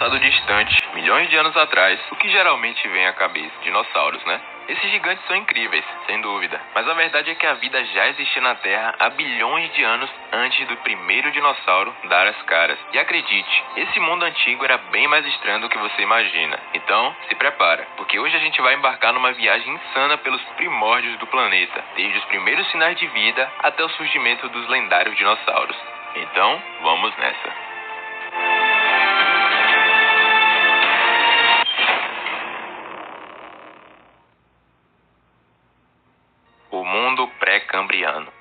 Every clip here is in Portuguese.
Passado distante, milhões de anos atrás, o que geralmente vem à cabeça? Dinossauros, né? Esses gigantes são incríveis, sem dúvida, mas a verdade é que a vida já existia na Terra há bilhões de anos antes do primeiro dinossauro dar as caras. E acredite, esse mundo antigo era bem mais estranho do que você imagina. Então, se prepara, porque hoje a gente vai embarcar numa viagem insana pelos primórdios do planeta, desde os primeiros sinais de vida até o surgimento dos lendários dinossauros. Então, vamos nessa. O mundo pré-cambriano.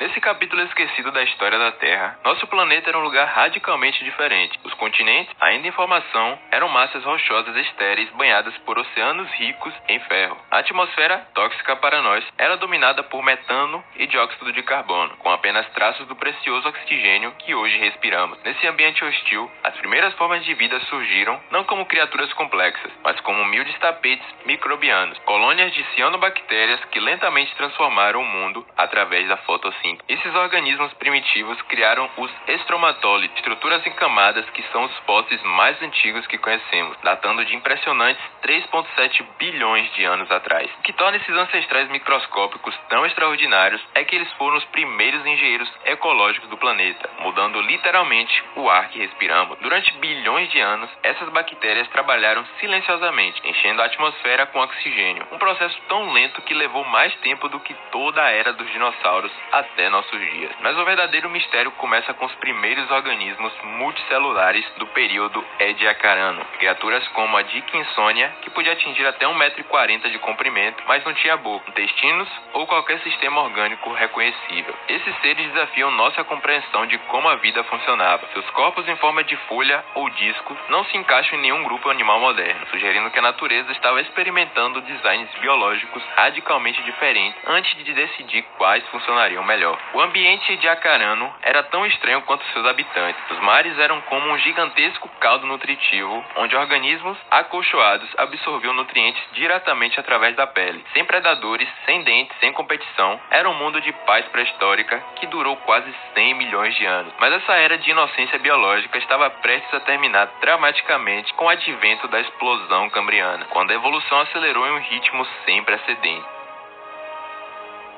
Nesse capítulo esquecido da história da Terra, nosso planeta era um lugar radicalmente diferente. Os continentes, ainda em formação, eram massas rochosas estéreis banhadas por oceanos ricos em ferro. A atmosfera, tóxica para nós, era dominada por metano e dióxido de carbono, com apenas traços do precioso oxigênio que hoje respiramos. Nesse ambiente hostil, as primeiras formas de vida surgiram não como criaturas complexas, mas como humildes tapetes microbianos, colônias de cianobactérias que lentamente transformaram o mundo através da fotossíntese. Esses organismos primitivos criaram os estromatólitos, estruturas em camadas que são os fósseis mais antigos que conhecemos, datando de impressionantes 3,7 bilhões de anos atrás. O que torna esses ancestrais microscópicos tão extraordinários é que eles foram os primeiros engenheiros ecológicos do planeta, mudando literalmente o ar que respiramos. Durante bilhões de anos, essas bactérias trabalharam silenciosamente, enchendo a atmosfera com oxigênio, um processo tão lento que levou mais tempo do que toda a era dos dinossauros até nossos dias. Mas o verdadeiro mistério começa com os primeiros organismos multicelulares do período Ediacarano. Criaturas como a Dickinsonia, que podia atingir até 1,40 m de comprimento, mas não tinha boca, intestinos ou qualquer sistema orgânico reconhecível. Esses seres desafiam nossa compreensão de como a vida funcionava. Seus corpos em forma de folha ou disco não se encaixam em nenhum grupo animal moderno, sugerindo que a natureza estava experimentando designs biológicos radicalmente diferentes antes de decidir quais funcionariam melhor. O ambiente ediacarano era tão estranho quanto seus habitantes. Os mares eram como um gigantesco caldo nutritivo, onde organismos acolchoados absorviam nutrientes diretamente através da pele. Sem predadores, sem dentes, sem competição, era um mundo de paz pré-histórica que durou quase 100 milhões de anos. Mas essa era de inocência biológica estava prestes a terminar dramaticamente com o advento da explosão cambriana, quando a evolução acelerou em um ritmo sem precedentes.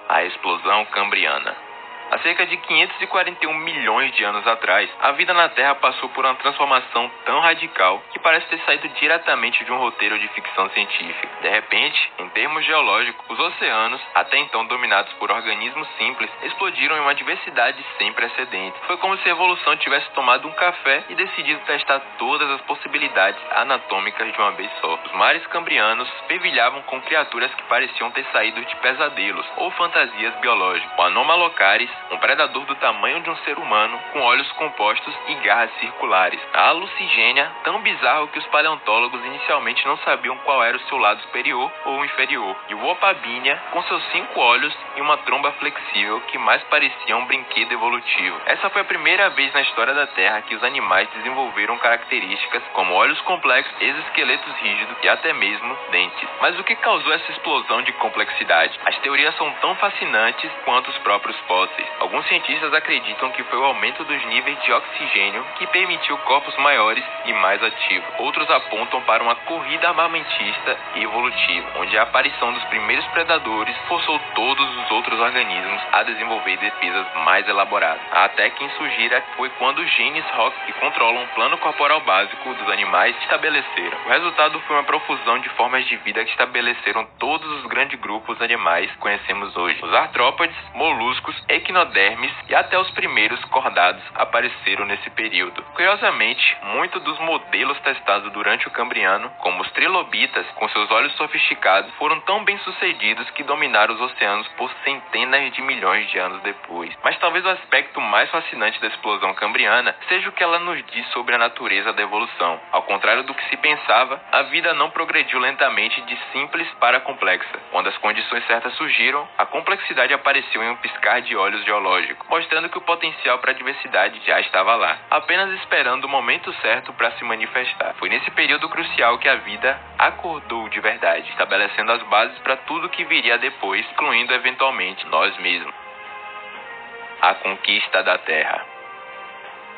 A explosão cambriana. Há cerca de 541 milhões de anos atrás, a vida na Terra passou por uma transformação tão radical que parece ter saído diretamente de um roteiro de ficção científica. De repente, em termos geológicos, os oceanos, até então dominados por organismos simples, explodiram em uma diversidade sem precedentes. Foi como se a evolução tivesse tomado um café e decidido testar todas as possibilidades anatômicas de uma vez só. Os mares cambrianos fervilhavam com criaturas que pareciam ter saído de pesadelos ou fantasias biológicas. O Anomalocaris um predador do tamanho de um ser humano, com olhos compostos e garras circulares. A Lucigênia, tão bizarro que os paleontólogos inicialmente não sabiam qual era o seu lado superior ou inferior. E o Opabinia, com seus 5 olhos e uma tromba flexível que mais parecia um brinquedo evolutivo. Essa foi a primeira vez na história da Terra que os animais desenvolveram características como olhos complexos, exoesqueletos rígidos e até mesmo dentes. Mas o que causou essa explosão de complexidade? As teorias são tão fascinantes quanto os próprios fósseis. Alguns cientistas acreditam que foi o aumento dos níveis de oxigênio que permitiu corpos maiores e mais ativos. Outros apontam para uma corrida armamentista e evolutiva, onde a aparição dos primeiros predadores forçou todos os outros organismos a desenvolver defesas mais elaboradas. Até quem sugira foi quando os genes ROC, que controlam o plano corporal básico dos animais, se estabeleceram. O resultado foi uma profusão de formas de vida que estabeleceram todos os grandes grupos animais que conhecemos hoje. Os artrópodes, moluscos, equinodermes e até os primeiros cordados apareceram nesse período. Curiosamente, muitos dos modelos testados durante o Cambriano, como os trilobitas, com seus olhos sofisticados, foram tão bem sucedidos que dominaram os oceanos por centenas de milhões de anos depois. Mas talvez o aspecto mais fascinante da explosão cambriana seja o que ela nos diz sobre a natureza da evolução. Ao contrário do que se pensava, a vida não progrediu lentamente de simples para complexa. Quando as condições certas surgiram, a complexidade apareceu em um piscar de olhos geológico, mostrando que o potencial para a diversidade já estava lá, apenas esperando o momento certo para se manifestar. Foi nesse período crucial que a vida acordou de verdade, estabelecendo as bases para tudo que viria depois, incluindo eventualmente nós mesmos. A conquista da Terra.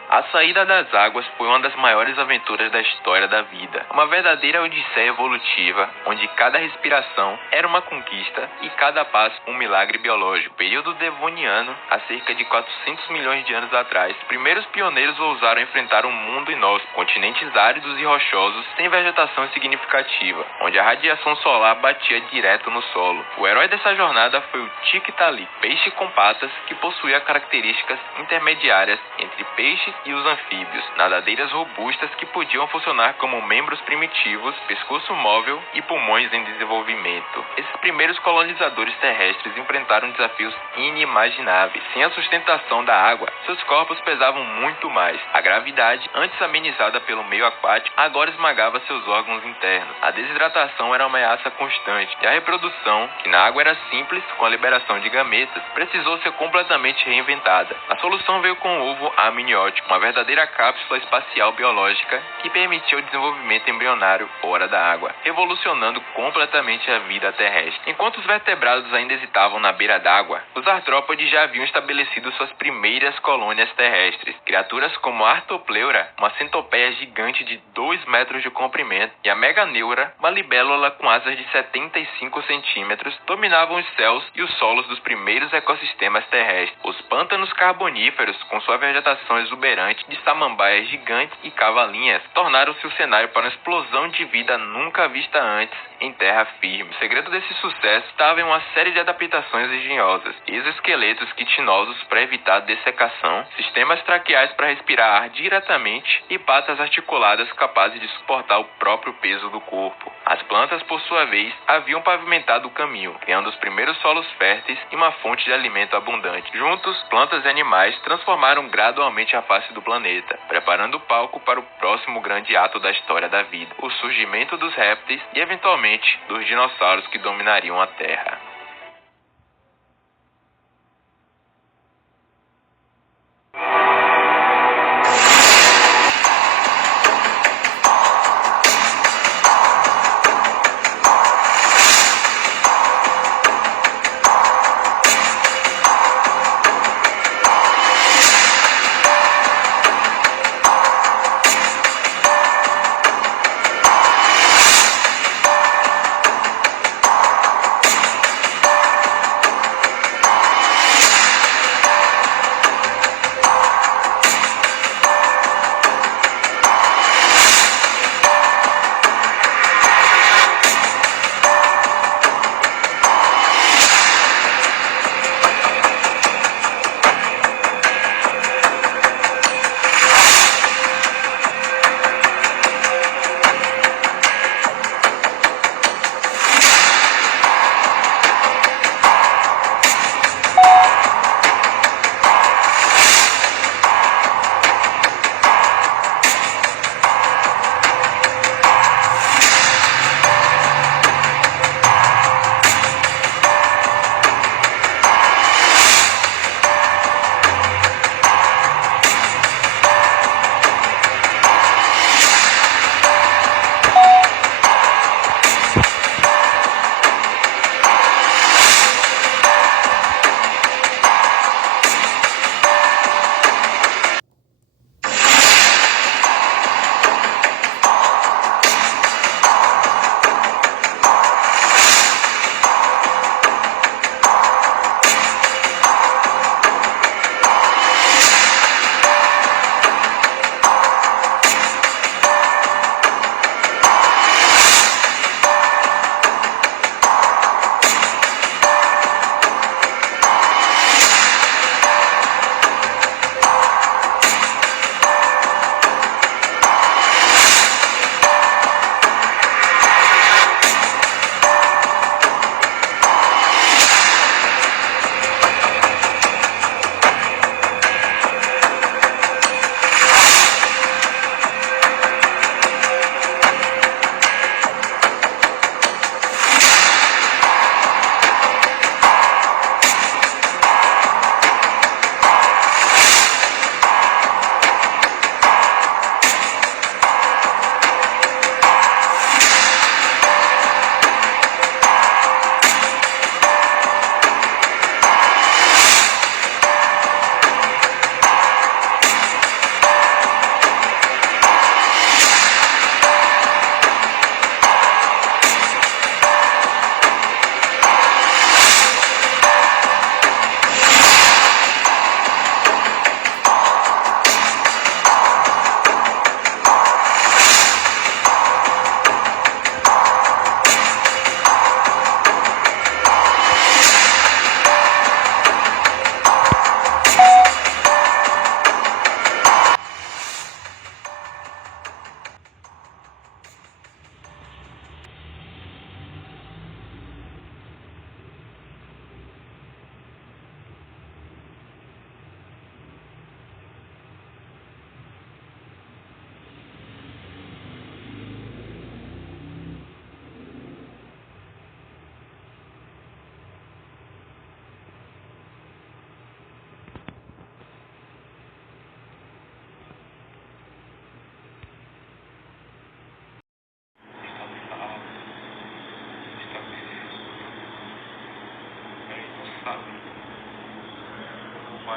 A saída das águas foi uma das maiores aventuras da história da vida. Uma verdadeira odisseia evolutiva, onde cada respiração era uma conquista e cada passo um milagre biológico. No período devoniano, há cerca de 400 milhões de anos atrás, os primeiros pioneiros ousaram enfrentar um mundo inóspito, continentes áridos e rochosos, sem vegetação significativa, onde a radiação solar batia direto no solo. O herói dessa jornada foi o Tiktaalik, peixe com patas que possuía características intermediárias entre peixes e os anfíbios, nadadeiras robustas que podiam funcionar como membros primitivos, pescoço móvel e pulmões em desenvolvimento. Esses primeiros colonizadores terrestres enfrentaram desafios inimagináveis. Sem a sustentação da água, seus corpos pesavam muito mais. A gravidade, antes amenizada pelo meio aquático, agora esmagava seus órgãos internos. A desidratação era uma ameaça constante, e a reprodução, que na água era simples, com a liberação de gametas, precisou ser completamente reinventada. A solução veio com o ovo amniótico, uma verdadeira cápsula espacial biológica que permitiu o desenvolvimento embrionário fora da água, revolucionando completamente a vida terrestre. Enquanto os vertebrados ainda hesitavam na beira d'água, os artrópodes já haviam estabelecido suas primeiras colônias terrestres. Criaturas como a Artopleura, uma centopeia gigante de 2 metros de comprimento, e a Meganeura, uma libélula com asas de 75 centímetros, dominavam os céus e os solos dos primeiros ecossistemas terrestres. Os pântanos carboníferos, com sua vegetação exuberante de samambaias gigantes e cavalinhas, tornaram-se o cenário para uma explosão de vida nunca vista antes em terra firme. O segredo desse sucesso estava em uma série de adaptações engenhosas: exoesqueletos quitinosos para evitar dessecação, sistemas traqueais para respirar ar diretamente e patas articuladas capazes de suportar o próprio peso do corpo. As plantas, por sua vez, haviam pavimentado o caminho, criando os primeiros solos férteis e uma fonte de alimento abundante. Juntos, plantas e animais transformaram gradualmente a face do planeta, preparando o palco para o próximo grande ato da história da vida: o surgimento dos répteis e, eventualmente, dos dinossauros que dominariam a Terra.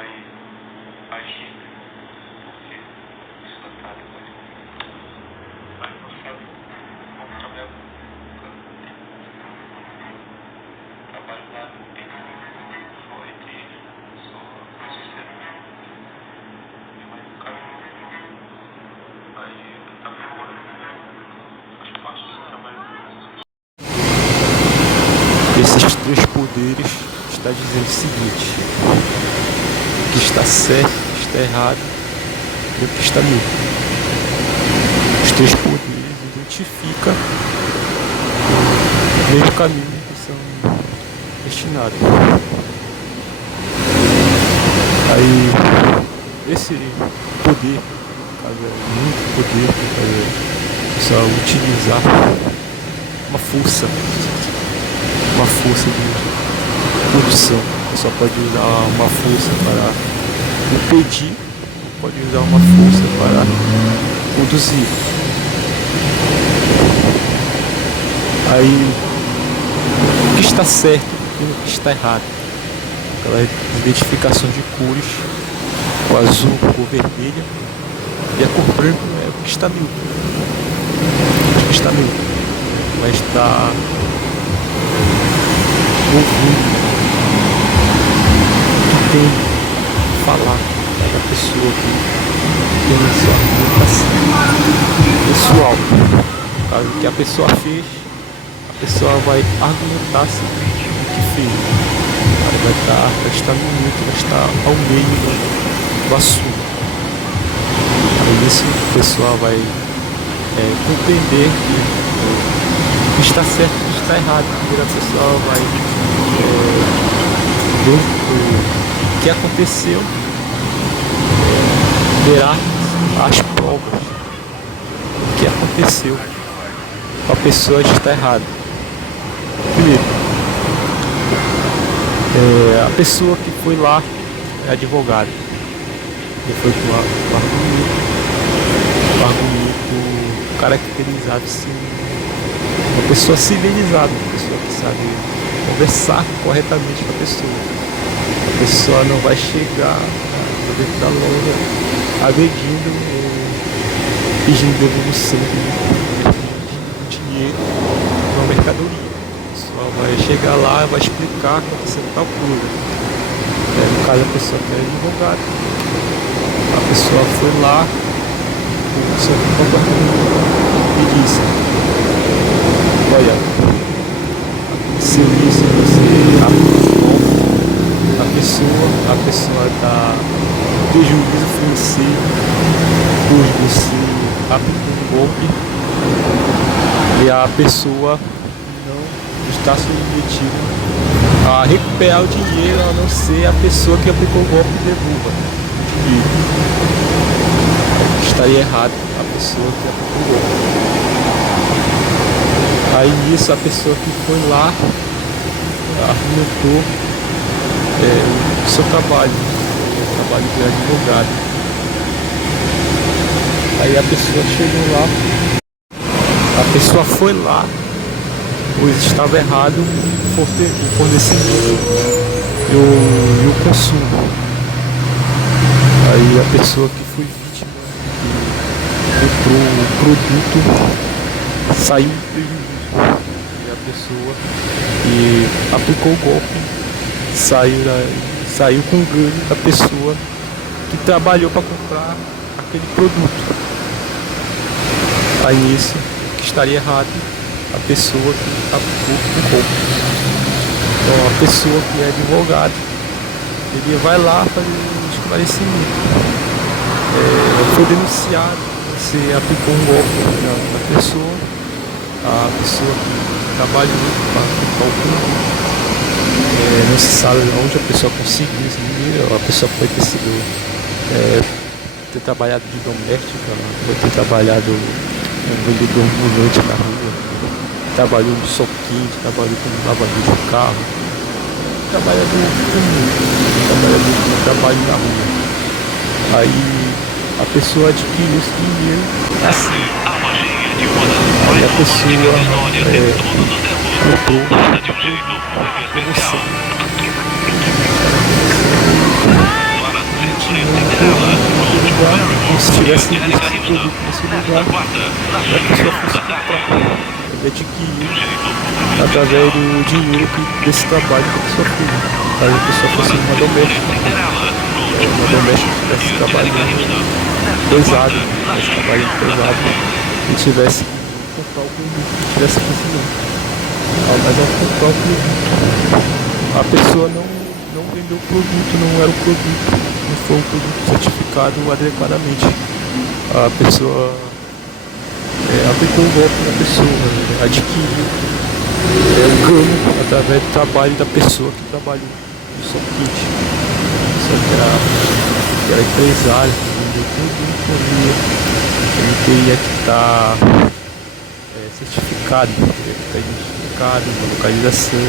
vai agir, porque isso está depois. Mas não sabe como trabalhar com trabalho lá no tempo foi de só sincero, mas no caminho aí tá fora, faz parte do trabalho. Esses três poderes está dizendo o seguinte: o que está certo, o que está errado e o que está neutro. Os três poderes identificam o mesmo caminho que são destinados. Aí esse poder, no caso é muito poder, no caso é só utilizar uma força de produção. Você só pode usar uma força para impedir, pode usar uma força para produzir. Aí o que está certo e o que está errado. Aquela identificação de cores, o azul, a cor vermelha, e a cor branca é o que está neutro. O que está neutro. Vai estar ouvindo que tem que falar da pessoa que tem a sua argumentação pessoal. No caso que a pessoa fez, a pessoa vai argumentar simplesmente o que fez. Ela vai estar no minuto, vai estar ao meio do assunto. Aí isso a pessoa vai compreender que o que está certo e o que está errado. Primeiro a pessoa vai ver o que aconteceu, verá as provas do que aconteceu com a pessoa que está errada. Primeiro, a pessoa que foi lá é advogada. Ele foi com um argumento caracterizado assim, uma pessoa civilizada, uma pessoa que sabe conversar corretamente com a pessoa. A pessoa não vai chegar dentro da loja agredindo, pedindo devolução de dinheiro na mercadoria. A pessoa vai chegar lá e vai explicar que você tal coisa. No caso, a pessoa que é advogada, a pessoa foi lá com o seu comportamento e disse: olha, aconteceu isso, você a pessoa dá prejuízo financeiro por você aplicou um golpe e a pessoa não está submetida a recuperar o dinheiro, a não ser a pessoa que aplicou o golpe devolva. E estaria errado a pessoa que aplicou o golpe. Aí nisso a pessoa que foi lá argumentou o seu trabalho, o trabalho de advogado. Aí a pessoa chegou lá, a pessoa foi lá, pois estava errado o fornecimento e o consumo. Aí a pessoa que foi vítima, que comprou o produto, saiu em prejuízo. E a pessoa que aplicou o golpe saiu com ganho da pessoa que trabalhou para comprar aquele produto. Aí nisso que estaria errado a pessoa que aplicou o golpe. Então a pessoa que é advogado, ele vai lá fazer um esclarecimento. Foi denunciado, você aplicou um golpe na pessoa, a pessoa que trabalhou para comprar o produto. Não se sabe onde a pessoa conseguiu esse dinheiro. A pessoa pode ter sido ter trabalhado de doméstica, pode ter trabalhado um vendedor ambulante na rua, trabalhou no sol quente, trabalhou como lavador de carro, trabalhador comum, trabalho na rua. Aí a pessoa adquiriu esse dinheiro assim. Aí a pessoa comprou por você. lugar, como se tivesse visto esse produto nesse lugar, e a pessoa fosse comprar e adquirir através do dinheiro desse trabalho que a pessoa fez. Caso a pessoa fosse uma doméstica, uma doméstica que estivesse trabalhando pesado, e tivesse que comprar o produto que estivesse cozinhando. Mas ao comprar o produto, a pessoa não vendeu o produto, não era o produto, não foi um produto certificado adequadamente. A pessoa aplicou um golpe na pessoa, adquiriu o ganho através do trabalho da pessoa que trabalhou no seu kit. Só que era empresário, que vendeu ele teria que estar certificado, teria que estar identificado com a localização.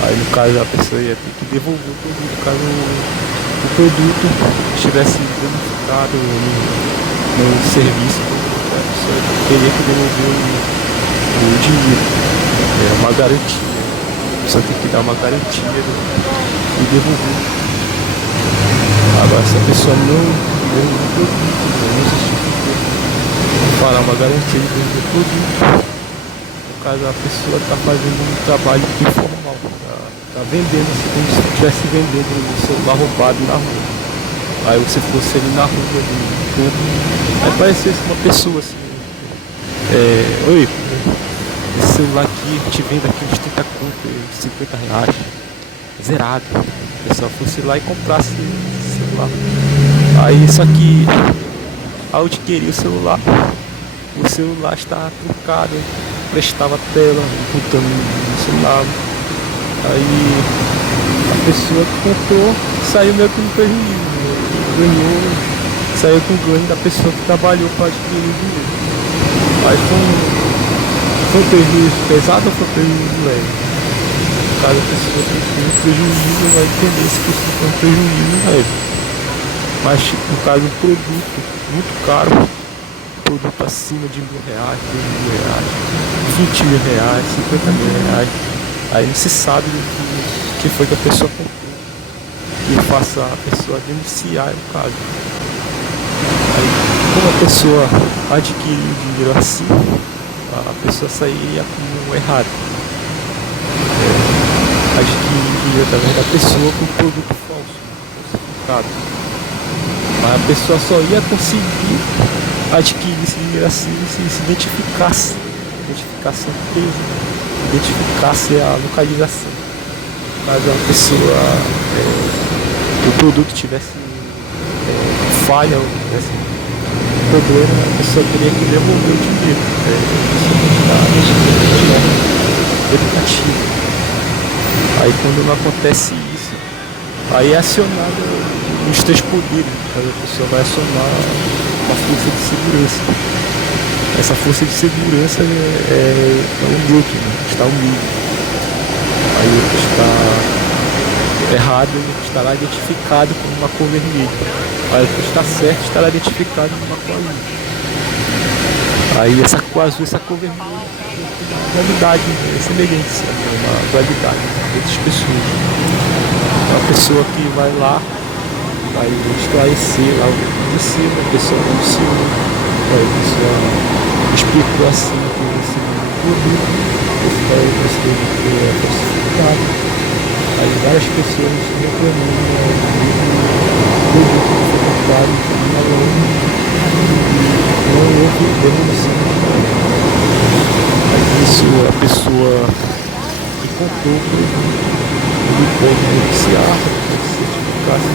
Aí no caso a pessoa ia ter que devolver o produto caso o produto estivesse danificado no serviço, a pessoa teria que devolver o dinheiro. É uma garantia. A pessoa tem que dar uma garantia e devolver. Agora se a pessoa não devolver o produto, não certificou, fará uma garantia de devolver o produto. No caso a pessoa está fazendo um trabalho informal, está vendendo como se estivesse vendendo o celular roubado na rua. Aí você fosse ali na rua, aí parecesse uma pessoa assim, oi, esse celular aqui, te vendo aqui uns 30 conto, R$50, zerado. A pessoa fosse lá e comprasse esse celular. Aí só que ao adquirir o celular está truncado, prestava tela, botando no celular. Aí a pessoa que comprou saiu meio que no prejuízo, saiu com o ganho da pessoa que trabalhou para adquirir o dinheiro. Aí foi um prejuízo pesado ou foi um prejuízo leve? No caso a pessoa que tem um prejuízo vai entender se foi um prejuízo leve. Mas no caso um produto muito caro, produto acima de R$1.000, R$2.000, R$20.000, R$50.000, aí não se sabe o que foi que a pessoa comprou e faça a pessoa denunciar o caso. Aí, como a pessoa adquiriu o dinheiro assim, a pessoa sairia como errado. Adquirir o dinheiro através da pessoa com produto falso, falsificado. Mas a pessoa só ia conseguir adquirir esse dinheiro assim se identificasse a empresa, identificasse a localização. Caso a pessoa, o produto tivesse falha ou tivesse problema, a pessoa teria que devolver o dinheiro. Educativo. Aí quando não acontece isso, aí é acionado os três poderes. A pessoa vai acionar uma força de segurança. Essa força de segurança é um grupo, está unido. Aí o que está errado estará identificado como uma cor vermelha. Aí o que está certo estará identificado como uma cor azul. Aí essa cor azul e essa cor vermelha é uma dualidade, semelhança, uma dualidade entre as pessoas. Uma pessoa que vai lá, vai esclarecer lá o que aconteceu, a pessoa anunciou, a pessoa explicou assim que esse produto, esse produto é falsificado. Aí várias pessoas reclamando do produto que foi comprado não houve devolução. Aí isso a pessoa que comprou o produto, ele pode denunciar, certificar se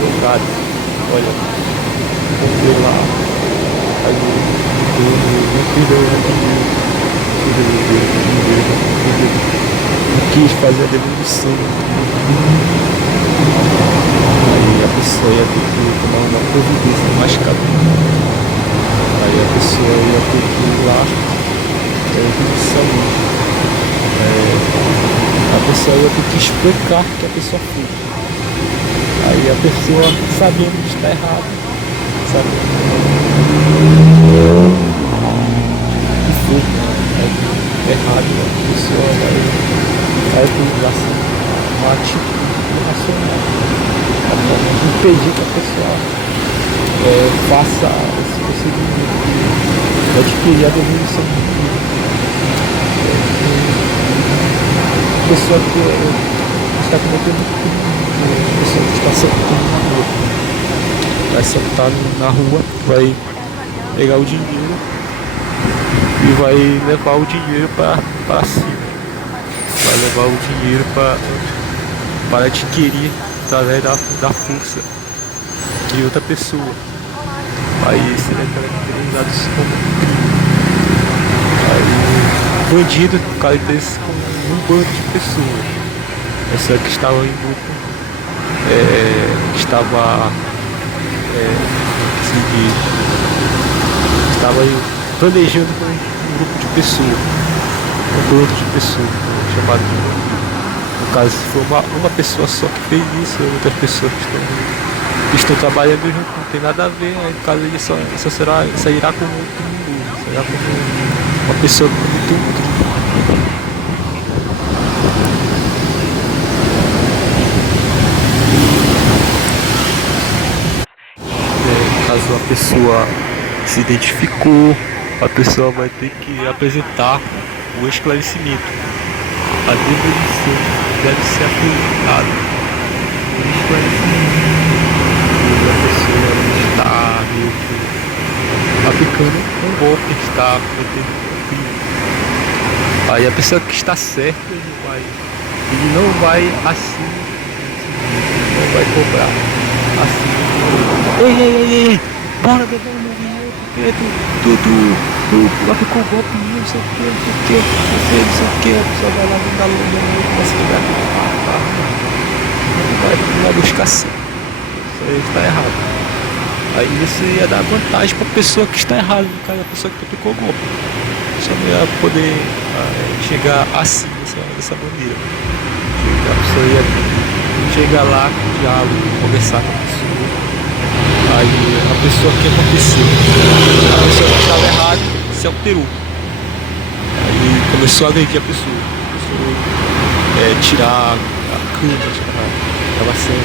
advogado. Olha, comprei lá, aí não perdeu o dinheiro. Não quis fazer a devolução. Aí a pessoa ia ter que tomar uma providência mais cabível. Aí a pessoa ia ter que ir lá judicialmente. A pessoa ia ter que explicar o que a pessoa fez. Aí a pessoa, sabendo que está errado, sabendo que foi errado, a pessoa vai utilizar uma atitude irracional, a forma de impedir que a pessoa faça adquirir a devolução do dinheiro. Pessoa que está cometendo crime, pessoa que está assaltando na rua. Vai assaltar na rua, vai pegar o dinheiro e vai levar o dinheiro para cima. Vai levar o dinheiro para adquirir através da força de outra pessoa. Aí seria caracterizado como crime. Aí o bandido caracteriza como um bando de pessoas. Pessoa que estava em grupo, estava estava planejando com um grupo de pessoas, um bando de pessoas, chamado de bandido. No caso, se for uma pessoa só que fez isso, outras pessoas que estão trabalhando junto, não tem nada a ver, aí no caso ele só sairá como um criminoso, sairá como uma pessoa que cometeu um crime. Caso a pessoa se identificou, a pessoa vai ter que apresentar o esclarecimento. A devolução deve ser apresentada. O esclarecimento. A pessoa está meio que aplicando um golpe, está cometendo um crime. Aí a pessoa que está certa, ele não vai assim, não vai cobrar assim. Ei, bora devolver meu dinheiro, porque tu aplicou golpe em mim, não sei o que, a pessoa vai lá dentro da loja e começa a ligar, vai buscar sim. Isso aí está errado. Aí isso ia dar vantagem para a pessoa que está errada, no caso, a pessoa que aplicou golpe. Só não ia poder chegar assim, dessa maneira. A pessoa ia chegar lá com o diálogo, conversar com a pessoa. Aí a pessoa que aconteceu, a pessoa que estava errada se alterou. Aí começou a agredir a pessoa. Tirar a câmera, a gravação.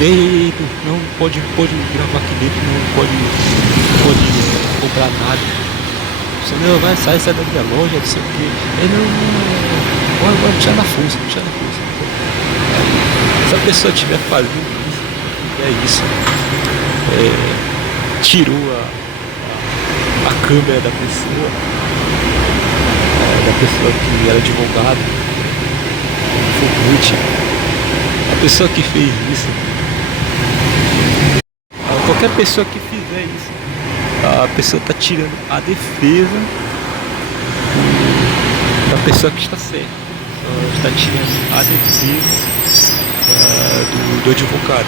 Ei, não pode gravar aqui dentro, não pode comprar nada. Você não vai sair da minha loja, não sei o que. Ele não, vai puxar na força. Se a pessoa estiver fazendo isso, é isso. Tirou a câmera da pessoa que era advogado, foi útil. A pessoa que fez isso, qualquer pessoa que fizer isso, a pessoa está tirando a defesa da pessoa que está certa, está tirando a defesa do advogado.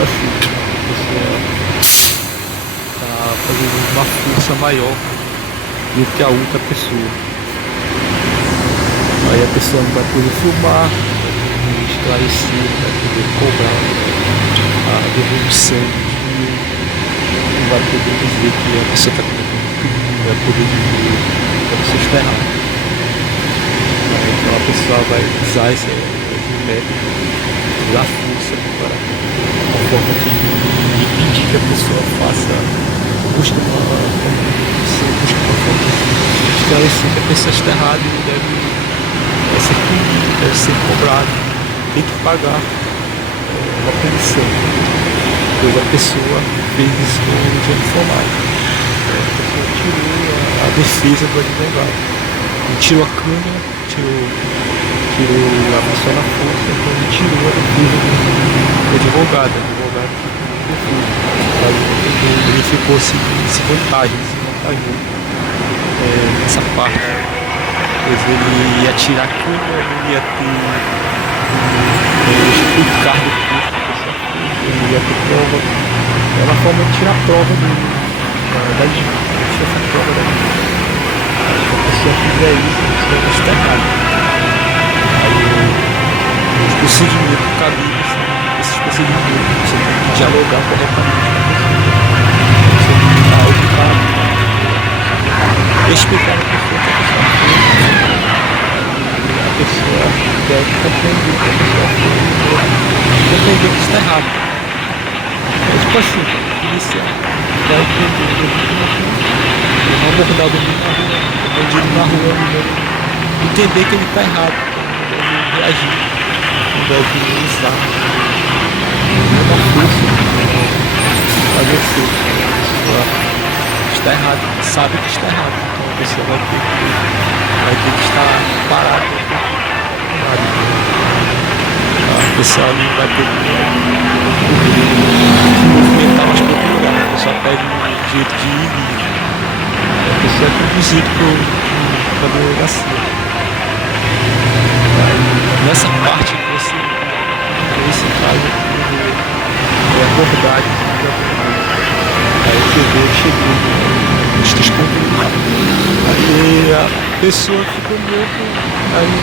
Assim, a pessoa está fazendo uma força maior do que a outra pessoa. Aí a pessoa não vai poder filmar, não vai poder esclarecer, não vai poder cobrar a devolução do dinheiro, não vai poder dizer que a pessoa está cometendo crime, não vai poder dizer que a pessoa está errada. Então a pessoa vai usar esse método, usar força para uma forma de impedir que a pessoa busque uma forma de esclarecer que a pessoa está errada e deve ser punido, deve ser cobrado, tem que pagar uma punição, pois a pessoa fez isso no dia informático. A pessoa tirou a defesa do advogado, tirou a câmera, tirou a pessoa na força, então ele tirou a defesa do advogado. O advogado ele ficou se vantageou nessa parte, pois ele ia tirar a câmera, ele ia ter explicar depois que a pessoa fez, ele ia ter prova, é uma forma de tirar a prova da dívida, essa prova da dívida. Se a pessoa fizer isso, a pessoa vai estar errada. Os procedimentos cabíveis, esses procedimentos, você tem que dialogar corretamente com a pessoa. Você tem que estar educado, explicar a pessoa que a pessoa fez. A pessoa deve compreender que a pessoa fez, compreender que está errado. É tipo assim, policial. vai prender ele não abordar o bandido na rua, entender que ele está errado, não deve reagir, não deve usar uma força para vencer. Está errado, sabe que está errado, então a pessoa vai ter que estar parada. A pessoa ali vai ter que se movimentar mais para outro lugar, a pessoa perde o jeito de ir livre. A pessoa é conduzida para a delegacia. Nessa parte que você, nesse caso, é abordagem. Aí você vê, chegou os testemunhos. Aí a pessoa ficou louca, aí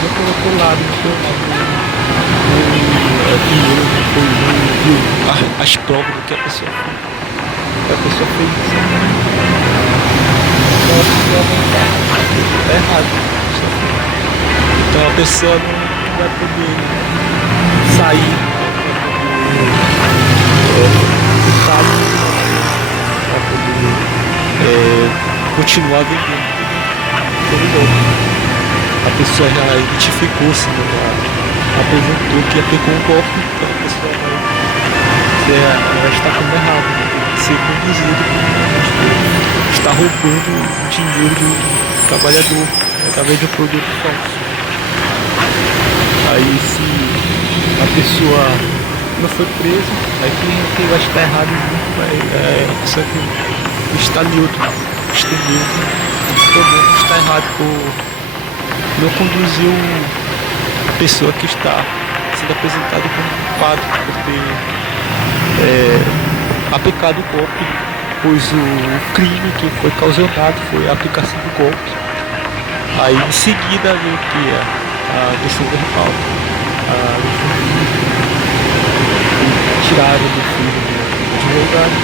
já colocou o lado no seu lado. Primeiro viu as provas do que a pessoa fez. A pessoa fez isso. É errado. Então a pessoa não vai poder sair para poder continuar vendendo todo golpe. A pessoa já identificou-se, apresentou que aplicou um golpe, então a pessoa ela está como errado, ser conduzida, está roubando o dinheiro do trabalhador através de um produto falso. Aí se a pessoa não foi presa, aí quem vai estar errado é a pessoa que está neutro, está errado por não conduzir a pessoa que está sendo apresentada como culpado por ter aplicado o golpe, pois o crime que foi causado foi a aplicação do golpe. Aí em seguida veio que a questão verbal, tiraram do filho do advogado,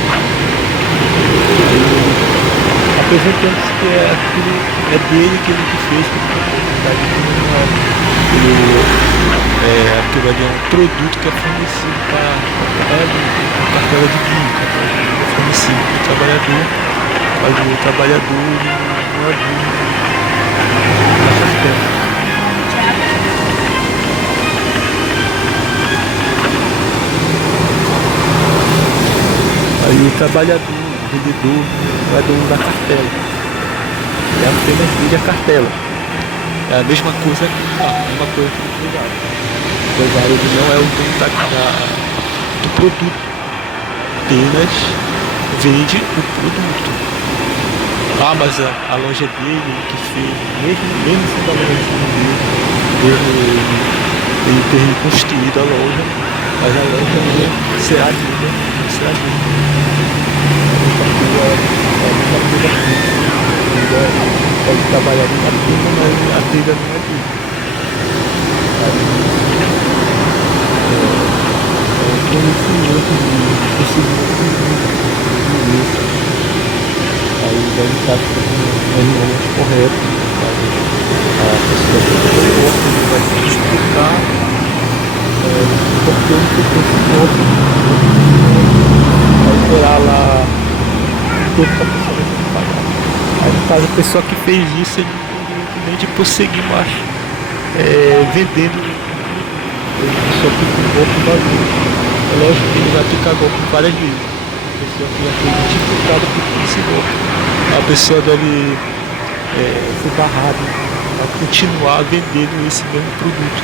apresentando-se que aquilo é dele, que ele que fez, que ele tem vontade de criminal. Aquilo ali é um produto que é fornecido para a cartela de química, é fornecido para o trabalhador, mas o trabalhador não é burro nessas peças. Aí o trabalhador, o vendedor, não é dono da cartela, é apenas vende a cartela. É a mesma coisa que o empregado. O empregado ele não é o dono do produto, apenas vende o produto. Mas a loja dele, que fez, mesmo sendo a loja dele, ele ter reconstruído a loja, mas a loja dele será dele. Pode trabalhar na firma, mas a trilha não é dele. Conhecimento de isso. Aí deve estar com os corretos. A pessoa que vai ter que explicar porque ele tem esse corpo. Vai esperar lá o tempo que a pessoa vai ter que pagar. Aí no caso a pessoa que fez isso, ele não tem direito nem de prosseguir mais vendendo a pessoa que tem golpe vazio. É lógico que ele vai aplicar golpe várias vezes. A pessoa que já foi identificada por esse golpe. A pessoa deve ser barrada a continuar vendendo esse mesmo produto.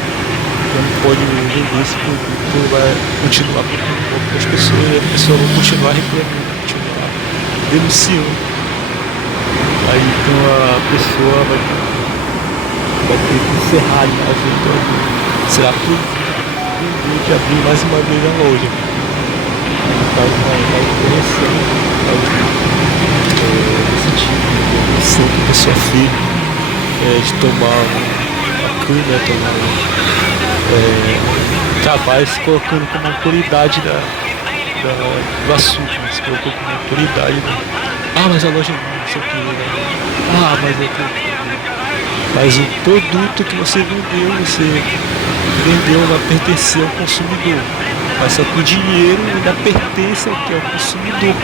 Então não pode vender esse produto, ele vai continuar aplicando golpe para as pessoas e a pessoa vai continuar reclamando, continuar denunciando. Aí então a pessoa vai ter que encerrar a venda, será proibido de abrir mais uma vez a loja. No caso uma intervenção, esse tipo de intervenção que a pessoa fez, de tomar a cana, trabalho se colocando como autoridade do assunto, se colocou como autoridade. Mas a loja não sei o que, mas o produto que você vendeu vai pertencer ao consumidor, mas só que o dinheiro ainda pertence ao que é o consumidor.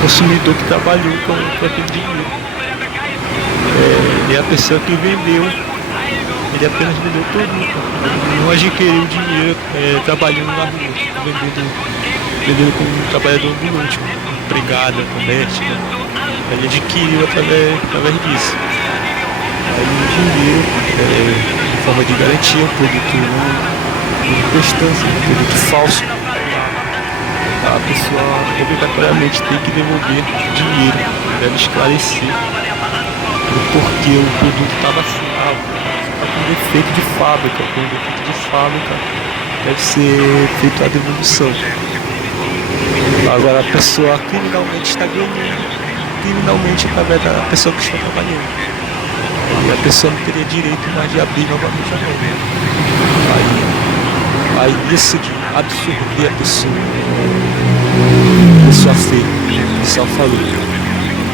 consumidor que trabalhou com aquele dinheiro. E a pessoa que vendeu, ele apenas vendeu produto, ele não adquiriu dinheiro trabalhando na rua, vendendo como um trabalhador ambulante, empregada, doméstica. Ele adquiriu através disso. Aí o dinheiro, em forma de garantia, um produto de prestância, um produto falso. A pessoa obrigatoriamente tem que devolver dinheiro, deve esclarecer o porquê o produto estava assim, está com defeito de fábrica, deve ser feita a devolução. Agora a pessoa criminalmente está ganhando, através da pessoa que está trabalhando. E a pessoa não teria direito mais de abrir novamente a mão. Aí isso de absorver a pessoa feia, o pessoal falou,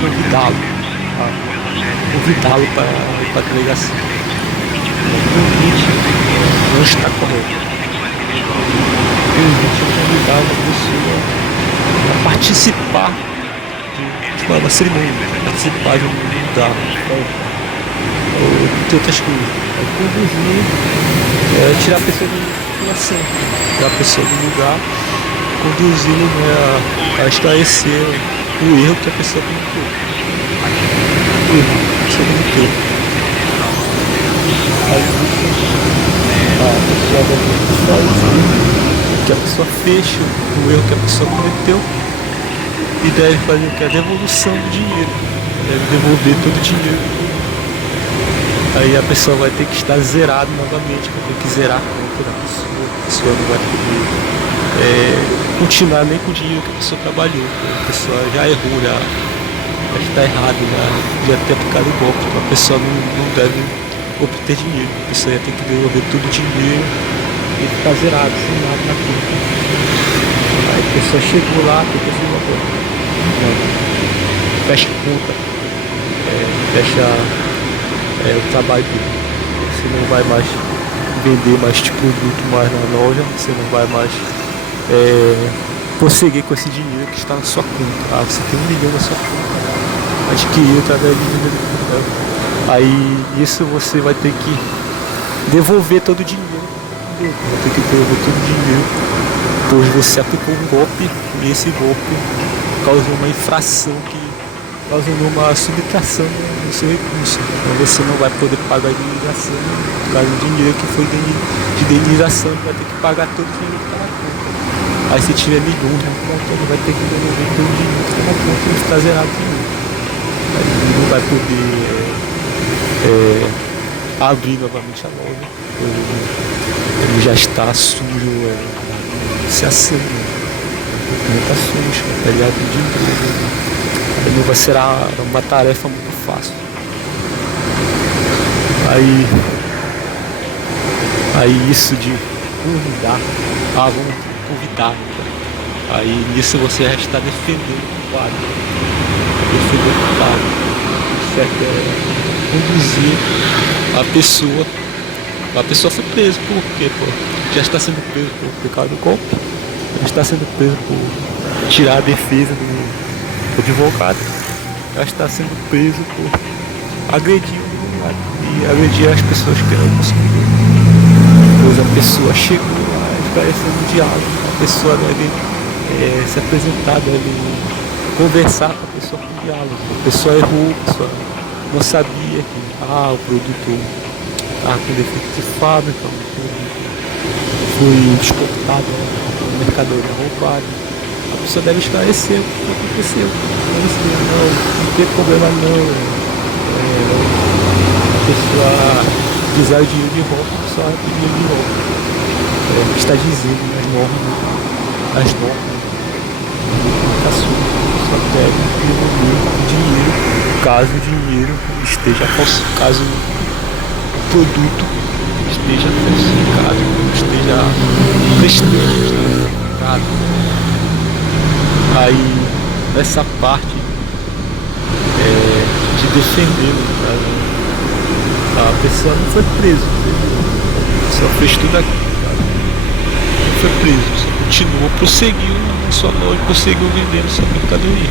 convidá-lo para a delegacia. Não está correto. Convidar uma pessoa a participar de uma cerimônia, participar de um lugar, ou de outras coisas. Conduzir, tirar a pessoa de situação, tirar a pessoa do lugar, conduzindo a esclarecer o erro que a pessoa cometeu. Aí a pessoa vai fazer que a pessoa feche o erro que a pessoa cometeu e deve fazer o que? A devolução do dinheiro. Deve devolver todo o dinheiro. Aí a pessoa vai ter que estar zerada novamente, vai ter que zerar a conta da pessoa. A pessoa não vai poder continuar nem com o dinheiro que a pessoa trabalhou. A pessoa já errou, já está errado, já ter aplicado o golpe. Então a pessoa não deve obter dinheiro. A pessoa ia ter que devolver todo o dinheiro e ficar zerado, sem nada na conta. Aí a pessoa chegou lá, tem que fazer uma coisa. Fecha conta, fecha o trabalho dele. Você não vai mais vender mais produto mais na loja, você não vai mais prosseguir com esse dinheiro que está na sua conta. Você tem 1 milhão na sua conta, adquiriu através de dinheiro. Aí isso você vai ter que devolver todo o dinheiro. Vai ter que devolver todo o dinheiro, pois você aplicou um golpe e esse golpe causou uma infração que causou uma subtração no seu recurso. Então você não vai poder pagar a indenização, por causa do dinheiro que foi de indenização, vai ter que pagar todo o dinheiro que está na conta. Aí se tiver milhões na conta, ele vai ter que devolver todo o dinheiro que está na conta e está zerado de novo. Aí ele não vai poder abrir novamente a loja. Ele já está sujo, se acende, ele está sujo, está ligado de novo. Não vai ser uma tarefa muito fácil. Aí isso de convidar, vamos convidar. Aí nisso você já está defendendo o quadro. Certo? Conduzir a pessoa foi presa por quê? Já está sendo preso por pecado do golpe, já está sendo preso por tirar a defesa do advogado, já está sendo preso por agredir o advogado e agredir as pessoas que eram consumidor. Pois a pessoa chegou lá esclarecendo o diálogo, a pessoa deve se apresentar, deve conversar com a pessoa com diálogo. A pessoa errou, a pessoa não sabia que o produto estava com defeito de fábrica, o produto foi exportado, a mercadoria roubada. A pessoa deve esclarecer o que aconteceu. Não tem problema não. A pessoa quiser o dinheiro de volta, a pessoa vai pedir dinheiro de volta. Está dizendo as normas da pessoa deve devolver o dinheiro caso o dinheiro esteja falso, caso o produto esteja falsificado, esteja prestando. Aí nessa parte de defender, a pessoa não foi presa, a pessoa fez tudo aquilo, não foi preso, só continuou, prosseguiu na sua loja, prosseguiu vendendo sua mercadoria.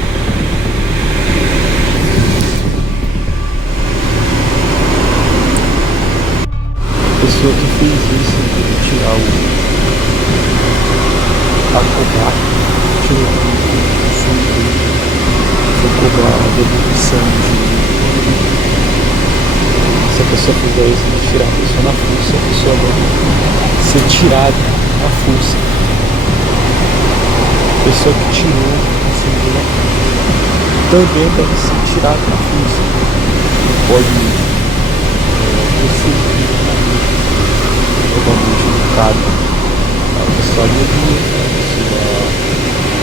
A pessoa que fez isso de tirar a cobrar, tirou o som dele, foi cobrar a devolução se a pessoa fizer isso de tirar a pessoa na força, a pessoa vai ser tirada na força. A pessoa que tirou também deve ser tirada na força. Não pode receber totalmente educado. A pessoa agrediu, a pessoa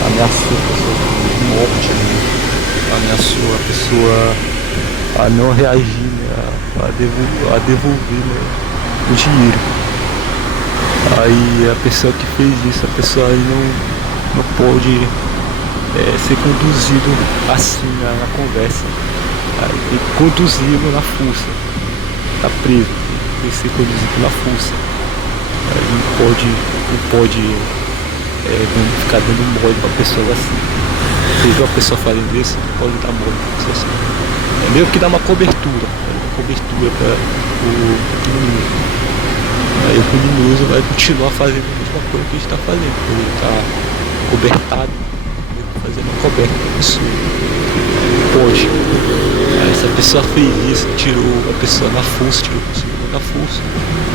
ameaçou a pessoa de morte, ameaçou a pessoa a não reagir, a devolver, o dinheiro. Aí a pessoa que fez isso, a pessoa não pode ser conduzido assim na conversa. Aí tem que conduzi-lo na força. Tá preso, tem que ser conduzido na força. Aí não pode ficar dando mole pra pessoa assim. Você viu a pessoa fazendo isso? Não pode dar mole pra pessoa assim. É meio que dá uma cobertura para o criminoso. Aí o criminoso vai continuar fazendo a mesma coisa que a gente está fazendo. Ele está cobertado, fazendo uma coberta para a pessoa. Pode. Aí essa pessoa fez isso, tirou a pessoa na força, tirou o consumidor na força.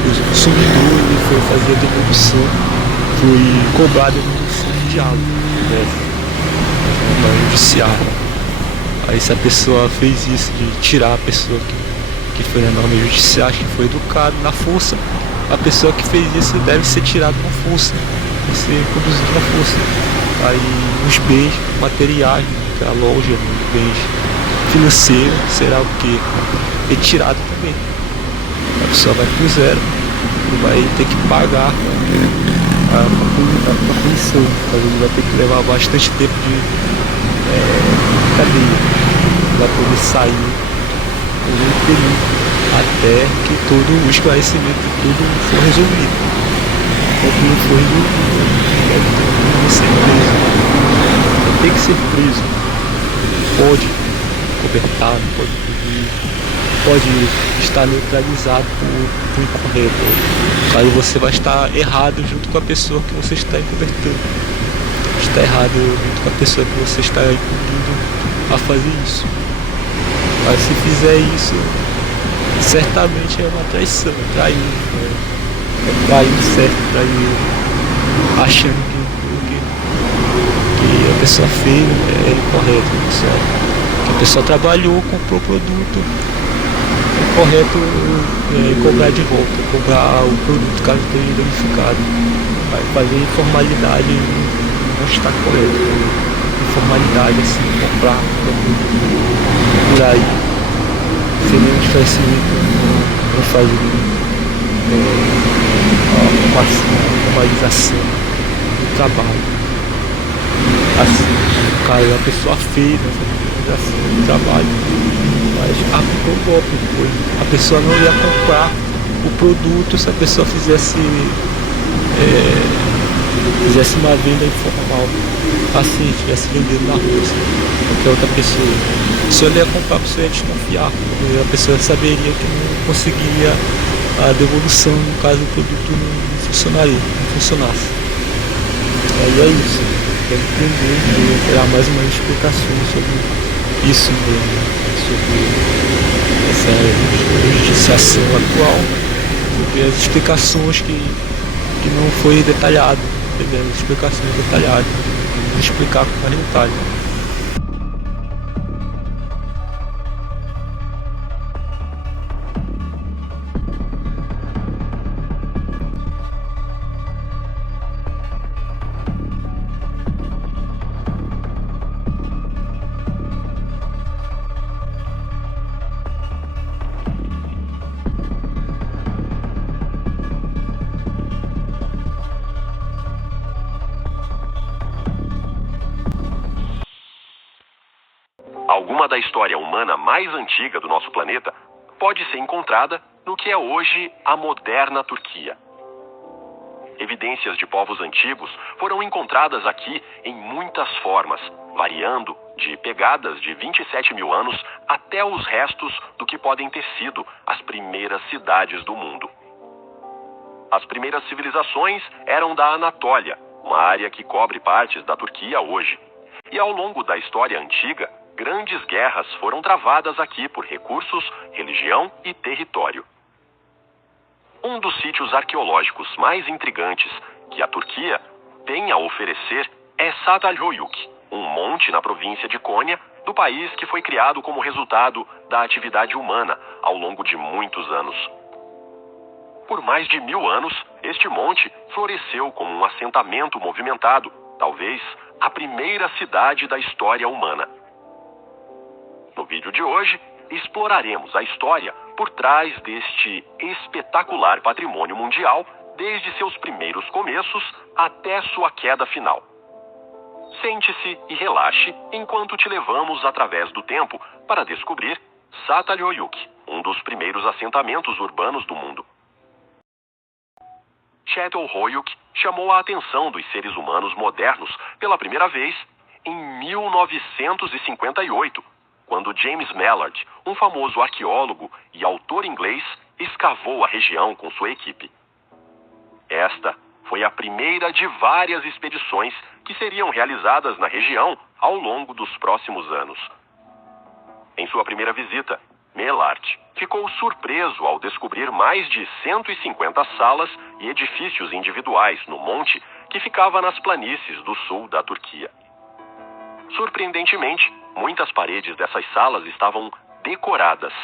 O consumidor ele foi fazer a devolução, foi cobrado a devolução de diálogo, na judiciária. Aí se a pessoa fez isso de tirar a pessoa que foi na norma judicial, que foi educado na força, a pessoa que fez isso deve ser tirada na força, deve ser conduzido na força. Aí os bens materiais, a loja, os bens financeiros, será o que? Retirado também. A pessoa vai pro zero e vai ter que pagar a punição. Ele vai ter que levar bastante tempo de cadeia para poder sair do período até que todo o esclarecimento tudo for resolvido. Enquanto não for resolvido, deve ser preso. Vai ter que ser preso. Pode cobertado, pode estar neutralizado por incorreto. Caso você vai estar errado junto com a pessoa que você está encobertando. Está errado junto com a pessoa que você está incumbindo a fazer isso. Mas se fizer isso, certamente é uma traição, é trair, é trair certo, trair achando que a pessoa fez é incorreto, que a pessoa trabalhou, comprou o produto, é correto cobrar de volta, cobrar o produto caso esteja danificado. Vai fazer informalidade não está correto. Informalidade assim, comprar por aí, sem nenhum esclarecimento, não fazer uma formalização do trabalho. Assim, caso a pessoa fez essa formalização do trabalho, mas aplicou o golpe depois. A pessoa não ia comprar o produto se a pessoa fizesse uma venda informal, assim, estivesse vendendo na rua, assim, qualquer outra pessoa. A pessoa ia comprar para você desconfiar, porque a pessoa saberia que não conseguiria a devolução no caso o produto não funcionasse. Aí é isso, deve entender e terá mais uma explicação sobre isso mesmo, sobre essa judiciação atual, sobre as explicações que não foi detalhado. As explicações detalhadas, vou explicar com mais detalhe. Alguma da história humana mais antiga do nosso planeta pode ser encontrada no que é hoje a moderna Turquia. Evidências de povos antigos foram encontradas aqui em muitas formas, variando de pegadas de 27 mil anos até os restos do que podem ter sido as primeiras cidades do mundo. As primeiras civilizações eram da Anatólia, uma área que cobre partes da Turquia hoje. E ao longo da história antiga, grandes guerras foram travadas aqui por recursos, religião e território. Um dos sítios arqueológicos mais intrigantes que a Turquia tem a oferecer é Çatalhöyük, um monte na província de Cônia, do país que foi criado como resultado da atividade humana ao longo de muitos anos. Por mais de 1000 anos, este monte floresceu como um assentamento movimentado, talvez a primeira cidade da história humana. No vídeo de hoje, exploraremos a história por trás deste espetacular patrimônio mundial, desde seus primeiros começos até sua queda final. Sente-se e relaxe enquanto te levamos através do tempo para descobrir Çatalhöyük, um dos primeiros assentamentos urbanos do mundo. Çatalhöyük chamou a atenção dos seres humanos modernos pela primeira vez em 1958, quando James Mallard, um famoso arqueólogo e autor inglês, escavou a região com sua equipe. Esta foi a primeira de várias expedições que seriam realizadas na região ao longo dos próximos anos. Em sua primeira visita, Mallard ficou surpreso ao descobrir mais de 150 salas e edifícios individuais no monte que ficava nas planícies do sul da Turquia. Surpreendentemente, muitas paredes dessas salas estavam decoradas.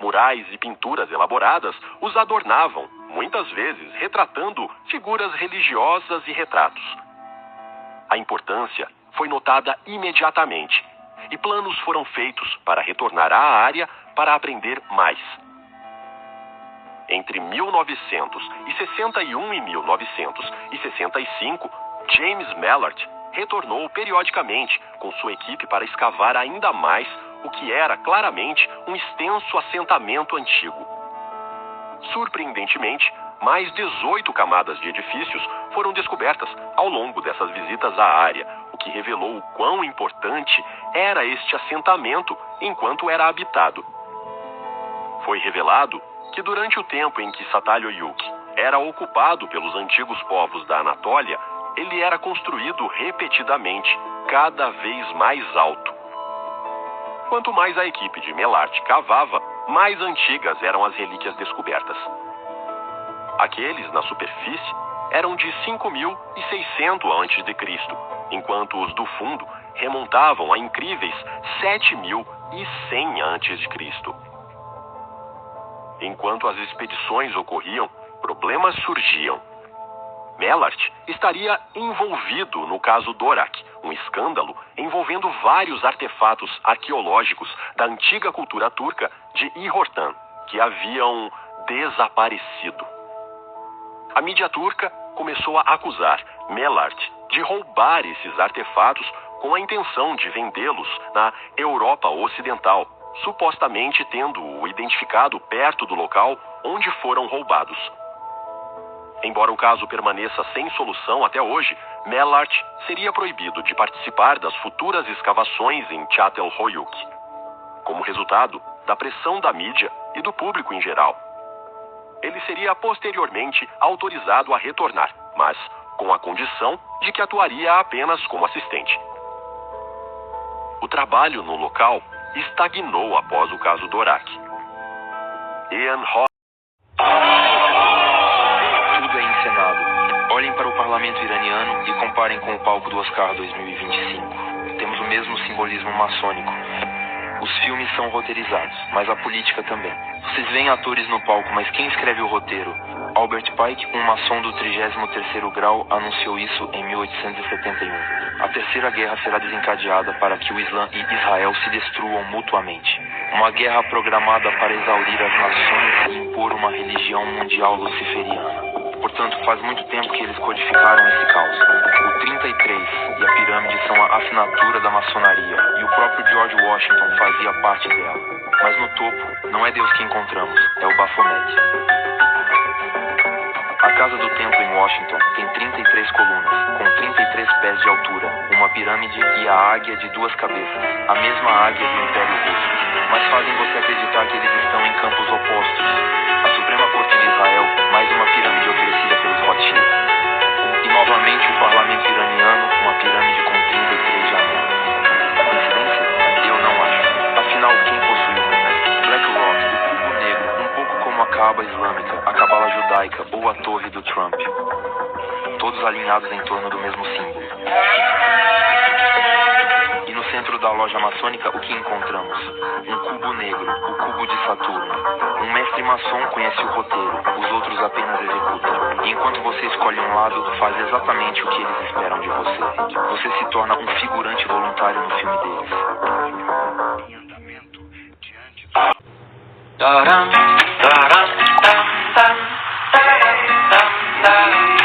Murais e pinturas elaboradas os adornavam, muitas vezes retratando figuras religiosas e retratos. A importância foi notada imediatamente e planos foram feitos para retornar à área para aprender mais. Entre 1961 e 1965, James Mallard retornou periodicamente com sua equipe para escavar ainda mais o que era claramente um extenso assentamento antigo. Surpreendentemente, mais 18 camadas de edifícios foram descobertas ao longo dessas visitas à área, o que revelou o quão importante era este assentamento enquanto era habitado. Foi revelado que durante o tempo em que Çatalhöyük era ocupado pelos antigos povos da Anatólia, ele era construído repetidamente, cada vez mais alto. Quanto mais a equipe de Mallard cavava, mais antigas eram as relíquias descobertas. Aqueles na superfície eram de 5.600 a.C., enquanto os do fundo remontavam a incríveis 7.100 a.C. Enquanto as expedições ocorriam, problemas surgiam. Mallard estaria envolvido no caso Dorak, um escândalo envolvendo vários artefatos arqueológicos da antiga cultura turca de Ihortan, que haviam desaparecido. A mídia turca começou a acusar Mallard de roubar esses artefatos com a intenção de vendê-los na Europa Ocidental, supostamente tendo-o identificado perto do local onde foram roubados. Embora o caso permaneça sem solução até hoje, Mallard seria proibido de participar das futuras escavações em Çatalhöyük, como resultado da pressão da mídia e do público em geral. Ele seria posteriormente autorizado a retornar, mas com a condição de que atuaria apenas como assistente. O trabalho no local estagnou após o caso Dorak. Ian Ross. Tudo é encenado. Olhem para o parlamento iraniano e comparem com o palco do Oscar 2025. Temos o mesmo simbolismo maçônico. Os filmes são roteirizados, mas a política também. Vocês veem atores no palco, mas quem escreve o roteiro? Albert Pike, um maçom do 33º grau, anunciou isso em 1871. A Terceira Guerra será desencadeada para que o Islã e Israel se destruam mutuamente. Uma guerra programada para exaurir as nações e impor uma religião mundial luciferiana. Portanto, faz muito tempo que eles codificaram esse caos. O 33 e a pirâmide são a assinatura da maçonaria, e o próprio George Washington fazia parte dela. Mas no topo, não é Deus que encontramos, é o Baphomet. A Casa do Templo em Washington tem 33 colunas, com 33 pés de altura, uma pirâmide e a águia de 2 cabeças, a mesma águia do Império Russo. Mas fazem você acreditar que eles estão em campos opostos. A Suprema Corte de Israel, mais uma pirâmide oferecida pelos Rothschild. E novamente o parlamento iraniano, uma pirâmide com 33 janelas. Coincidência? Eu não acho. Afinal, quem possui o mundo? BlackRock, o cubo negro, um pouco como a Kaaba islâmica, a Cabala judaica ou a torre do Trump. Todos alinhados em torno do mesmo símbolo. E no centro da loja maçônica, o que encontramos? Um cubo negro, o cubo de Saturno. Um mestre maçom conhece o roteiro, os outros apenas executam. E enquanto você escolhe um lado, faz exatamente o que eles esperam de você. Você se torna um figurante voluntário no filme deles. Taram, taram, tam, tam, taram, tam, taram.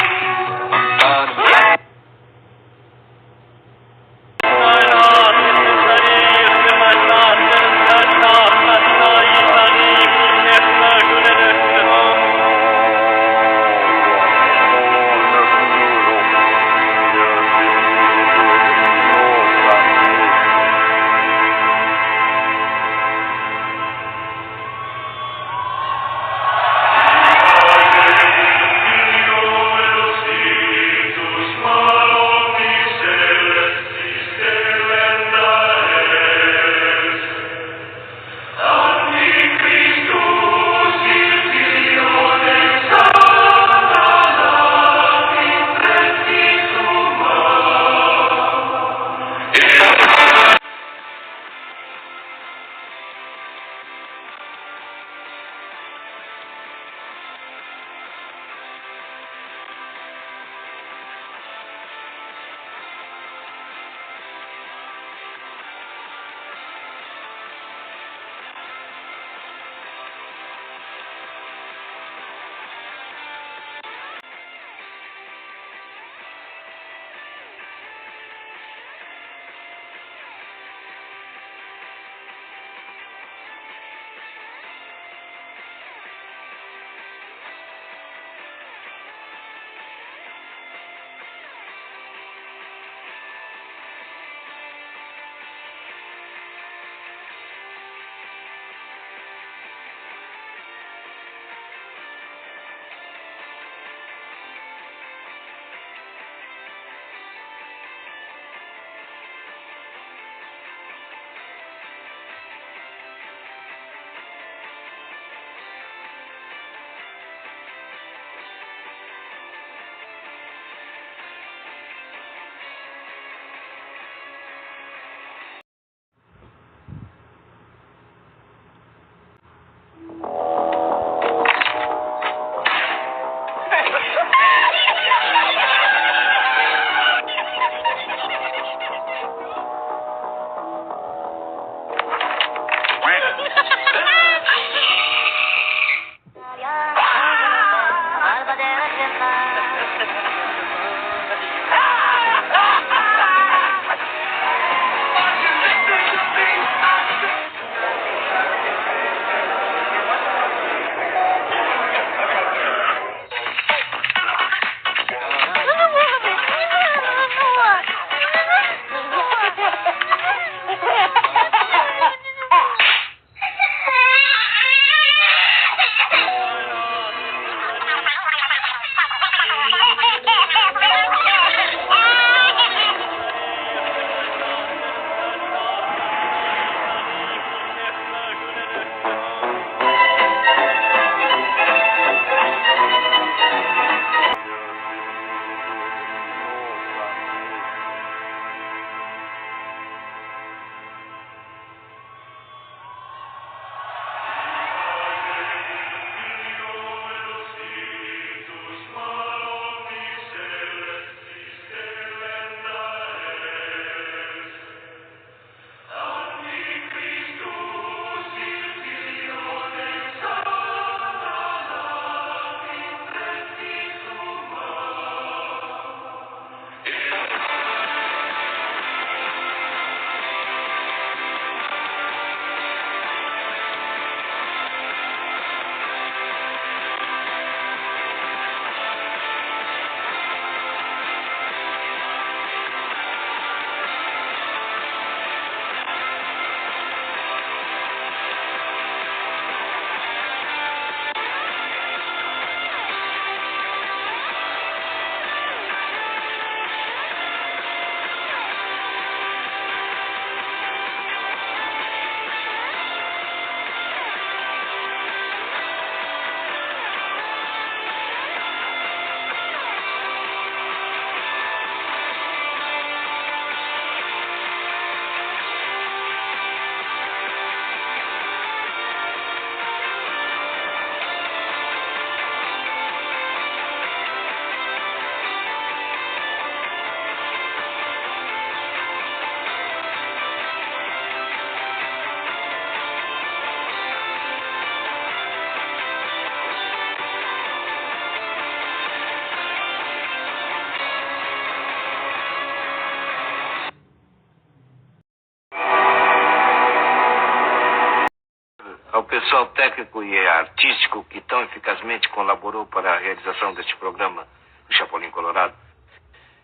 ao pessoal técnico e artístico que tão eficazmente colaborou para a realização deste programa do Chapolin Colorado.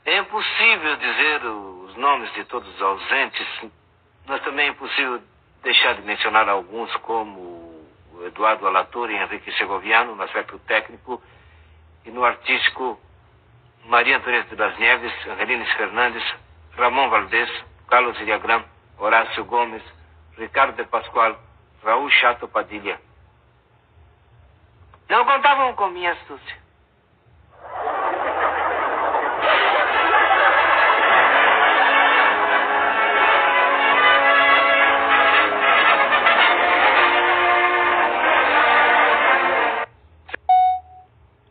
É impossível dizer os nomes de todos os ausentes, mas também é impossível deixar de mencionar alguns, como o Eduardo Alator e Henrique Segoviano, no aspecto técnico, e no artístico, Maria Antonieta das Neves, Angelines Fernandes, Ramon Valdez, Carlos Villagrán, Horácio Gomes, Ricardo de Pascual, Raul Chato Padilha. Não contavam com minha astúcia.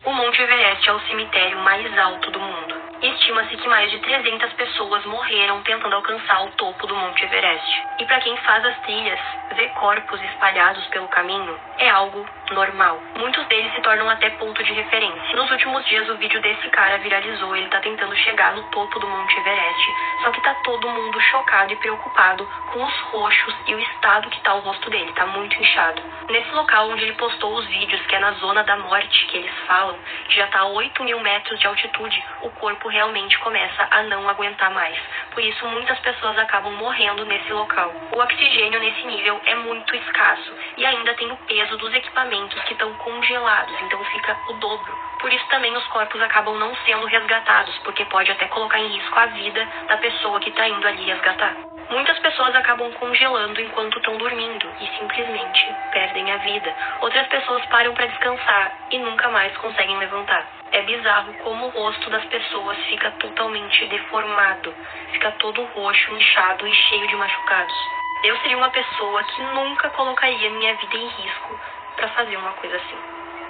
O Monte Everest é o cemitério mais alto do mundo. Estima-se que mais de 300 pessoas morreram tentando alcançar o topo do Monte Everest. E para quem faz as trilhas, ver corpos espalhados pelo caminho é algo normal. Muitos deles se tornam até ponto de referência. Nos últimos dias o vídeo desse cara viralizou, ele tá tentando chegar no topo do Monte Everest, só que tá todo mundo chocado e preocupado com os roxos e o estado que tá o rosto dele, tá muito inchado. Nesse local onde ele postou os vídeos, que é na zona da morte que eles falam, que já tá a 8.000 metros de altitude, o corpo realmente começa a não aguentar mais. Por isso muitas pessoas acabam morrendo nesse local. O oxigênio nesse nível é muito escasso e ainda tem o peso dos equipamentos que estão congelados, então fica o dobro. Por isso também os corpos acabam não sendo resgatados, porque pode até colocar em risco a vida da pessoa que está indo ali resgatar. Muitas pessoas acabam congelando enquanto estão dormindo e simplesmente perdem a vida. Outras pessoas param para descansar e nunca mais conseguem levantar. É bizarro como o rosto das pessoas fica totalmente deformado, fica todo roxo, inchado e cheio de machucados. Eu seria uma pessoa que nunca colocaria minha vida em risco para fazer uma coisa assim.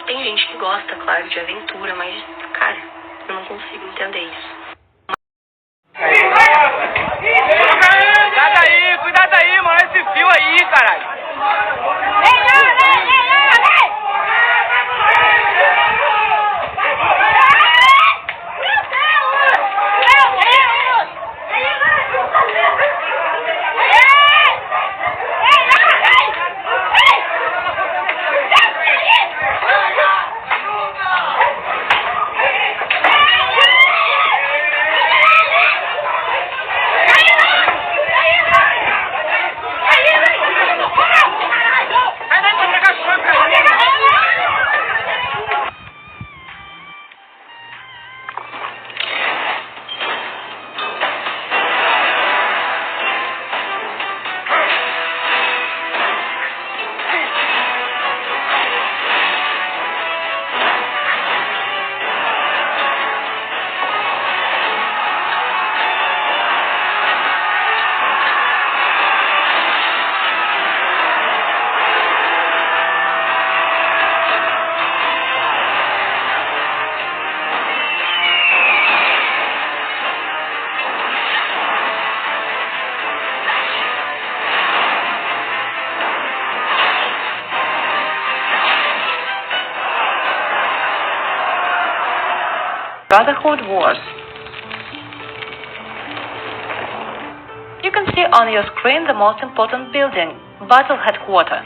Tem gente que gosta, claro, de aventura, mas, cara, eu não consigo entender isso. Cuidado aí, mano, esse fio aí, caralho. Brotherhood Wars. You can see on your screen the most important building, Battle Headquarters.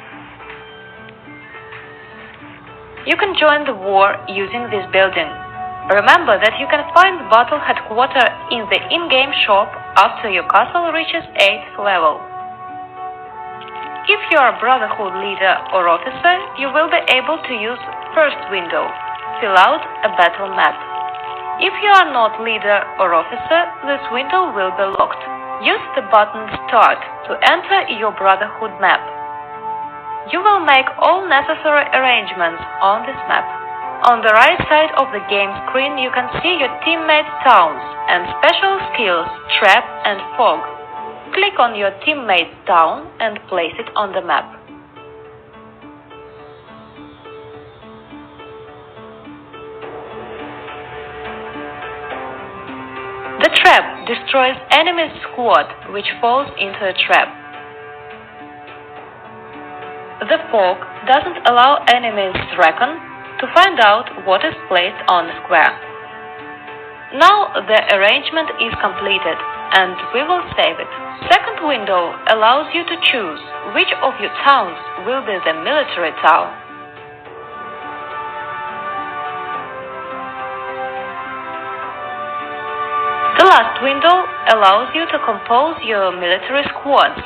You can join the war using this building. Remember that you can find Battle Headquarters in the in-game shop after your castle reaches 8th level. If you are a Brotherhood leader or officer, you will be able to use first window, fill out a battle map. If you are not leader or officer, this window will be locked. Use the button Start to enter your Brotherhood map. You will make all necessary arrangements on this map. On the right side of the game screen you can see your teammates' towns and special skills Trap and Fog. Click on your teammate's town and place it on the map. The trap destroys enemy's squad, which falls into a trap. The fog doesn't allow enemies reckon to find out what is placed on the square. Now the arrangement is completed. and we will save it. Second window allows you to choose which of your towns will be the military town. The last window allows you to compose your military squads.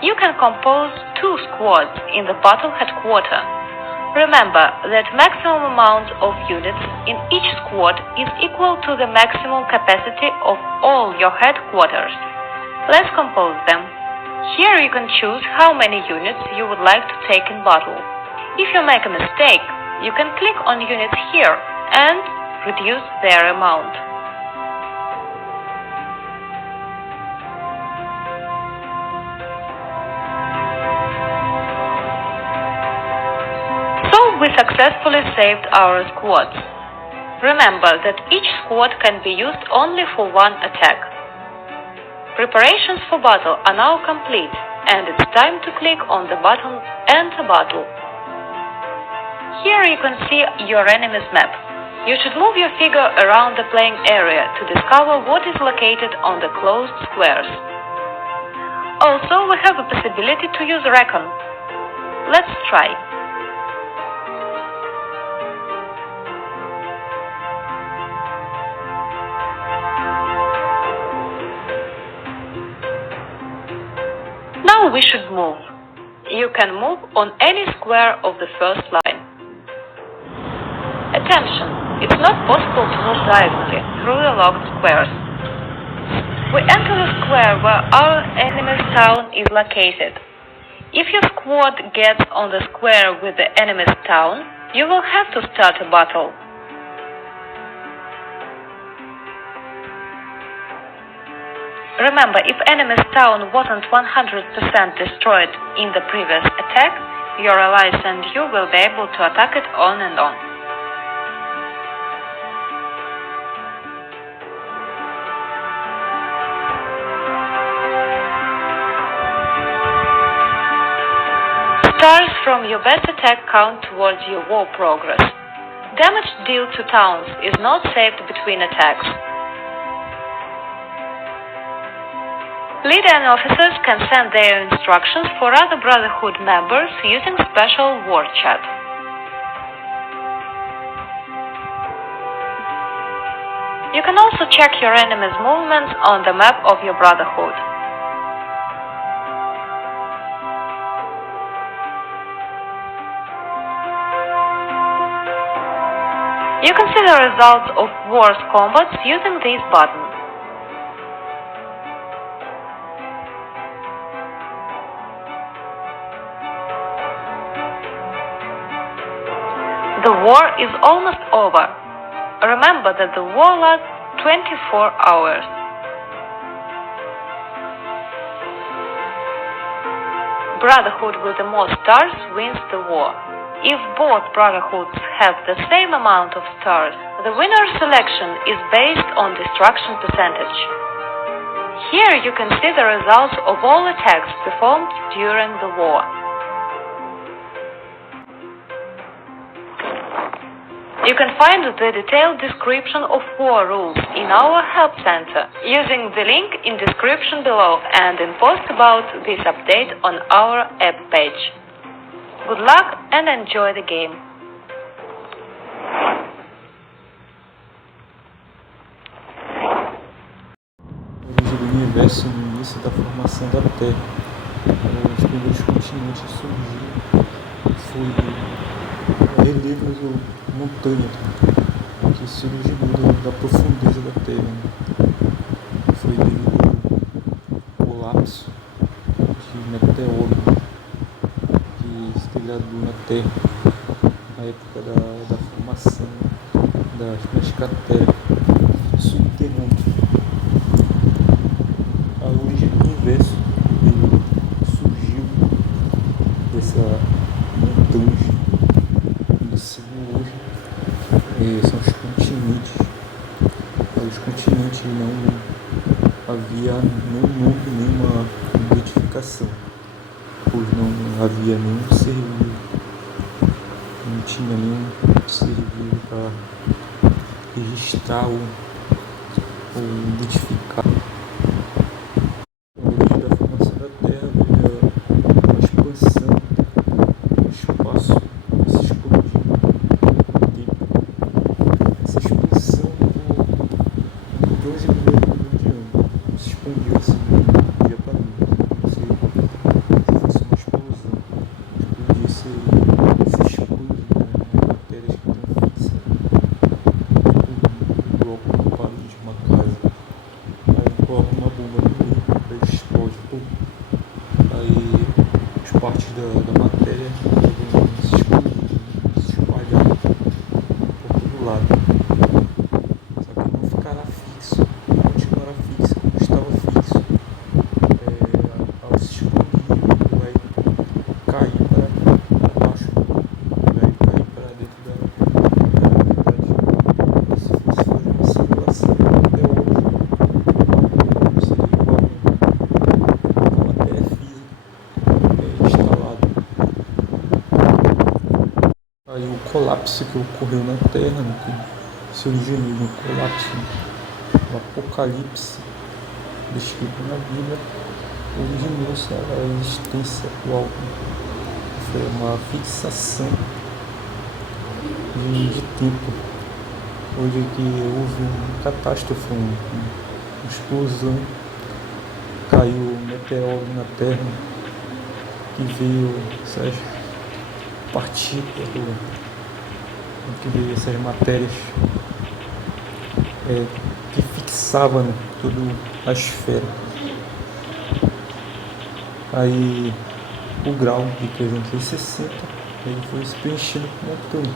You can compose 2 squads in the battle headquarters. Remember that maximum amount of units in each squad is equal to the maximum capacity of all your headquarters. Let's compose them. Here you can choose how many units you would like to take in battle. If you make a mistake, you can click on units here and reduce their amount. We successfully saved our squads. Remember that each squad can be used only for one attack. Preparations for battle are now complete, and it's time to click on the button Enter Battle. Here you can see your enemy's map. You should move your figure around the playing area to discover what is located on the closed squares. Also, we have a possibility to use Recon. Let's try. Now we should move. You can move on any square of the first line. Attention! It's not possible to move diagonally through the locked squares. We enter the square where our enemy's town is located. If your squad gets on the square with the enemy's town, you will have to start a battle. Remember, if enemy's town wasn't 100% destroyed in the previous attack, your allies and you will be able to attack it on and on. Stars from your best attack count towards your war progress. Damage dealt to towns is not saved between attacks. Leader and officers can send their instructions for other Brotherhood members using special war chat. You can also check your enemy's movements on the map of your Brotherhood. You can see the results of war's combats using this button. The war is almost over. Remember that the war lasts 24 hours. Brotherhood with the most stars wins the war. If both brotherhoods have the same amount of stars, the winner selection is based on destruction percentage. Here you can see the results of all attacks performed during the war. You can find the detailed description of war rules in our help center using the link in description below and in post about this update on our app page. Good luck and enjoy the game. Origem do universo no início da formação da Terra. Os primeiros continentes surgiram. Foi relevos ou montanha que surgiu da profundeza da Terra. Foi devido ao colapso de meteoro que estilhadou na Terra na época da formação das crateras subterrâneas. A origem do universo surgiu dessa montanha. Hoje são os continentes. Os continentes não havia nenhum nome, nenhuma identificação, pois não havia nenhum ser vivo, não tinha nenhum ser vivo para registrar ou identificar a origem da formação da Terra, a expansão do espaço se expandiu no tempo. Essa expansão por 12 milhões de anos se expandiu assim de um dia para noite. Se fosse uma explosão, explodisse, se expande, né, as matérias que estão fixas, um bloco, uma parede, uma casa. Aí coloca uma bomba no meio, aí explode tudo. Aí as partes da matéria vão se expandir, se espalhar por todo lado. Só que não ficará fixo, continuará fixo como estava fixo. Ao se expandir, ele vai cair para baixo, vai cair para dentro da gravidade. Se fosse fazer uma simulação até hoje, seria igual a matéria física instalada. Aí o colapso que ocorreu na Terra, né, que se originou no colapso, o apocalipse descrito na Bíblia, originou-se a existência atual. Foi uma fixação de tempo, onde que houve uma catástrofe, uma explosão, caiu um meteoro na Terra e veio essas partículas, que veio essas matérias que fixavam, né, toda a esfera. Aí o grau de 360 ele foi se preenchendo com montanha.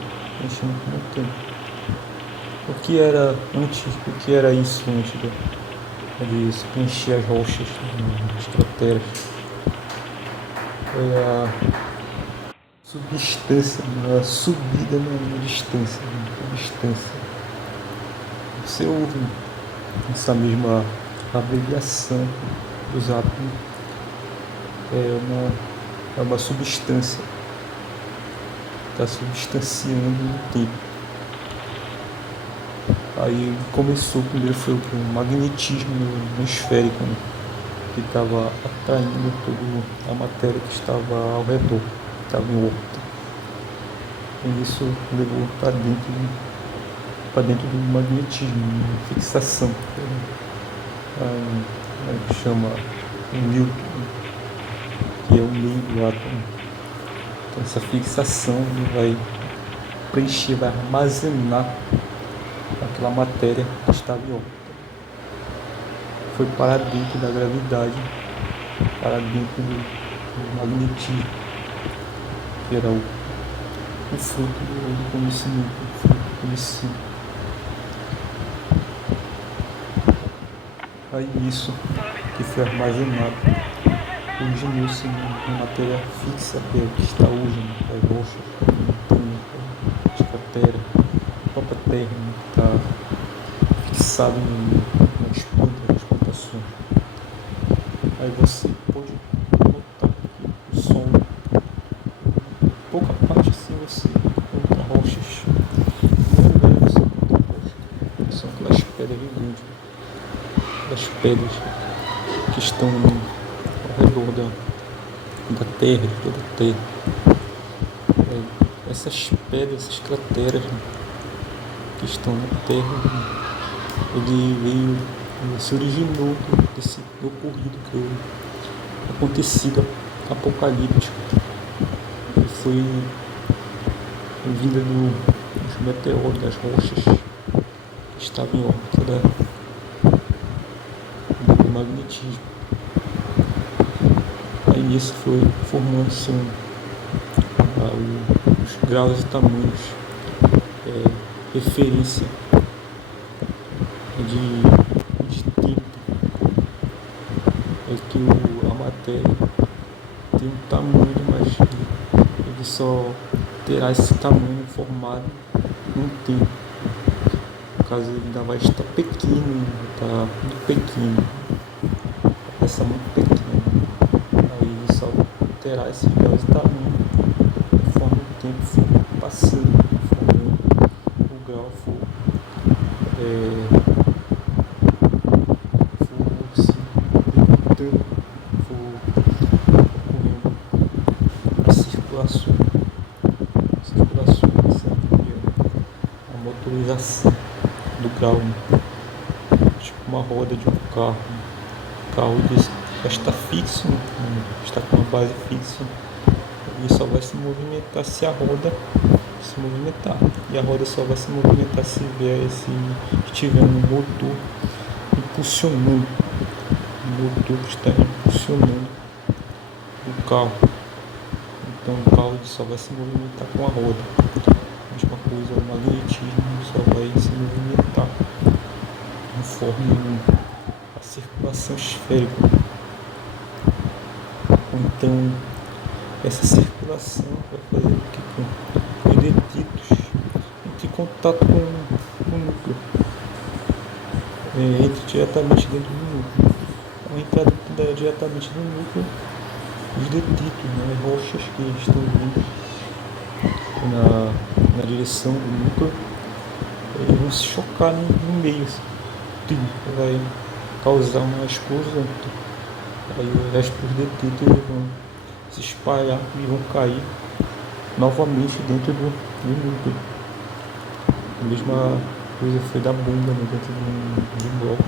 O que era isso antes de se preencher as rochas, as crateras? Foi a substância, a subida na distância. Você ouve essa mesma abreviação dos átomos. É uma substância, está substanciando no tempo. Aí começou, primeiro foi o magnetismo atmosférico, né, que estava atraindo toda a matéria que estava ao redor, que estava em órbita. E isso levou para dentro do magnetismo, uma fixação. Chama o Newton, que é o meio do átomo. Então essa fixação vai preencher, vai armazenar aquela matéria que estava em órbita. Foi para dentro da gravidade, para dentro do magnetismo, que era o fruto do conhecimento, o fruto do conhecimento. Aí isso que foi armazenado originou-se em matéria fixa, que é o que está hoje, as rochas, as crateras, a própria Terra, que está fixado nas plantações. Aí você pode notar que o Sol, pouca parte assim você encontra rochas. No lugar você encontra rochas, são aquelas pedras gigantes, as pedras que estão ao redor da Terra, de toda a Terra. Essas pedras, essas crateras, né, que estão na Terra, ele se originou desse ocorrido que foi acontecido apocalíptico. Ele foi vinda dos meteoros, das rochas que estavam em órbita do magnetismo. Aí nisso foi formando-se os graus e tamanhos, referência de tempo. É que a matéria tem um tamanho, mas ele só terá esse tamanho formado num tempo. No caso, ele ainda vai estar pequeno, está muito pequeno, vai estar muito pequeno. Aí ele só terá esse grau de tamanho conforme o tempo for passando, conforme o grau for circulações. Circulações seria a motorização do grau, tipo uma roda de um carro. O carro está fixo, está com uma base fixa e só vai se movimentar se a roda se movimentar. E a roda só vai se movimentar se estiver um motor impulsionando. O motor está impulsionando o carro. Então o carro só vai se movimentar com a roda. A mesma coisa, o magnetismo só vai se movimentar conforme a circulação esférica. Então essa circulação vai fazer o que com os detritos entre contato com o núcleo, entre diretamente dentro do núcleo. Ao entrar diretamente no núcleo, os detritos, as rochas que estão vindo na direção do núcleo, eles vão se chocar no meio, vai causar uma explosão. Aí o resto dos detritos vão se espalhar e vão cair novamente dentro do núcleo. A mesma coisa foi da bomba, né, dentro do bloco.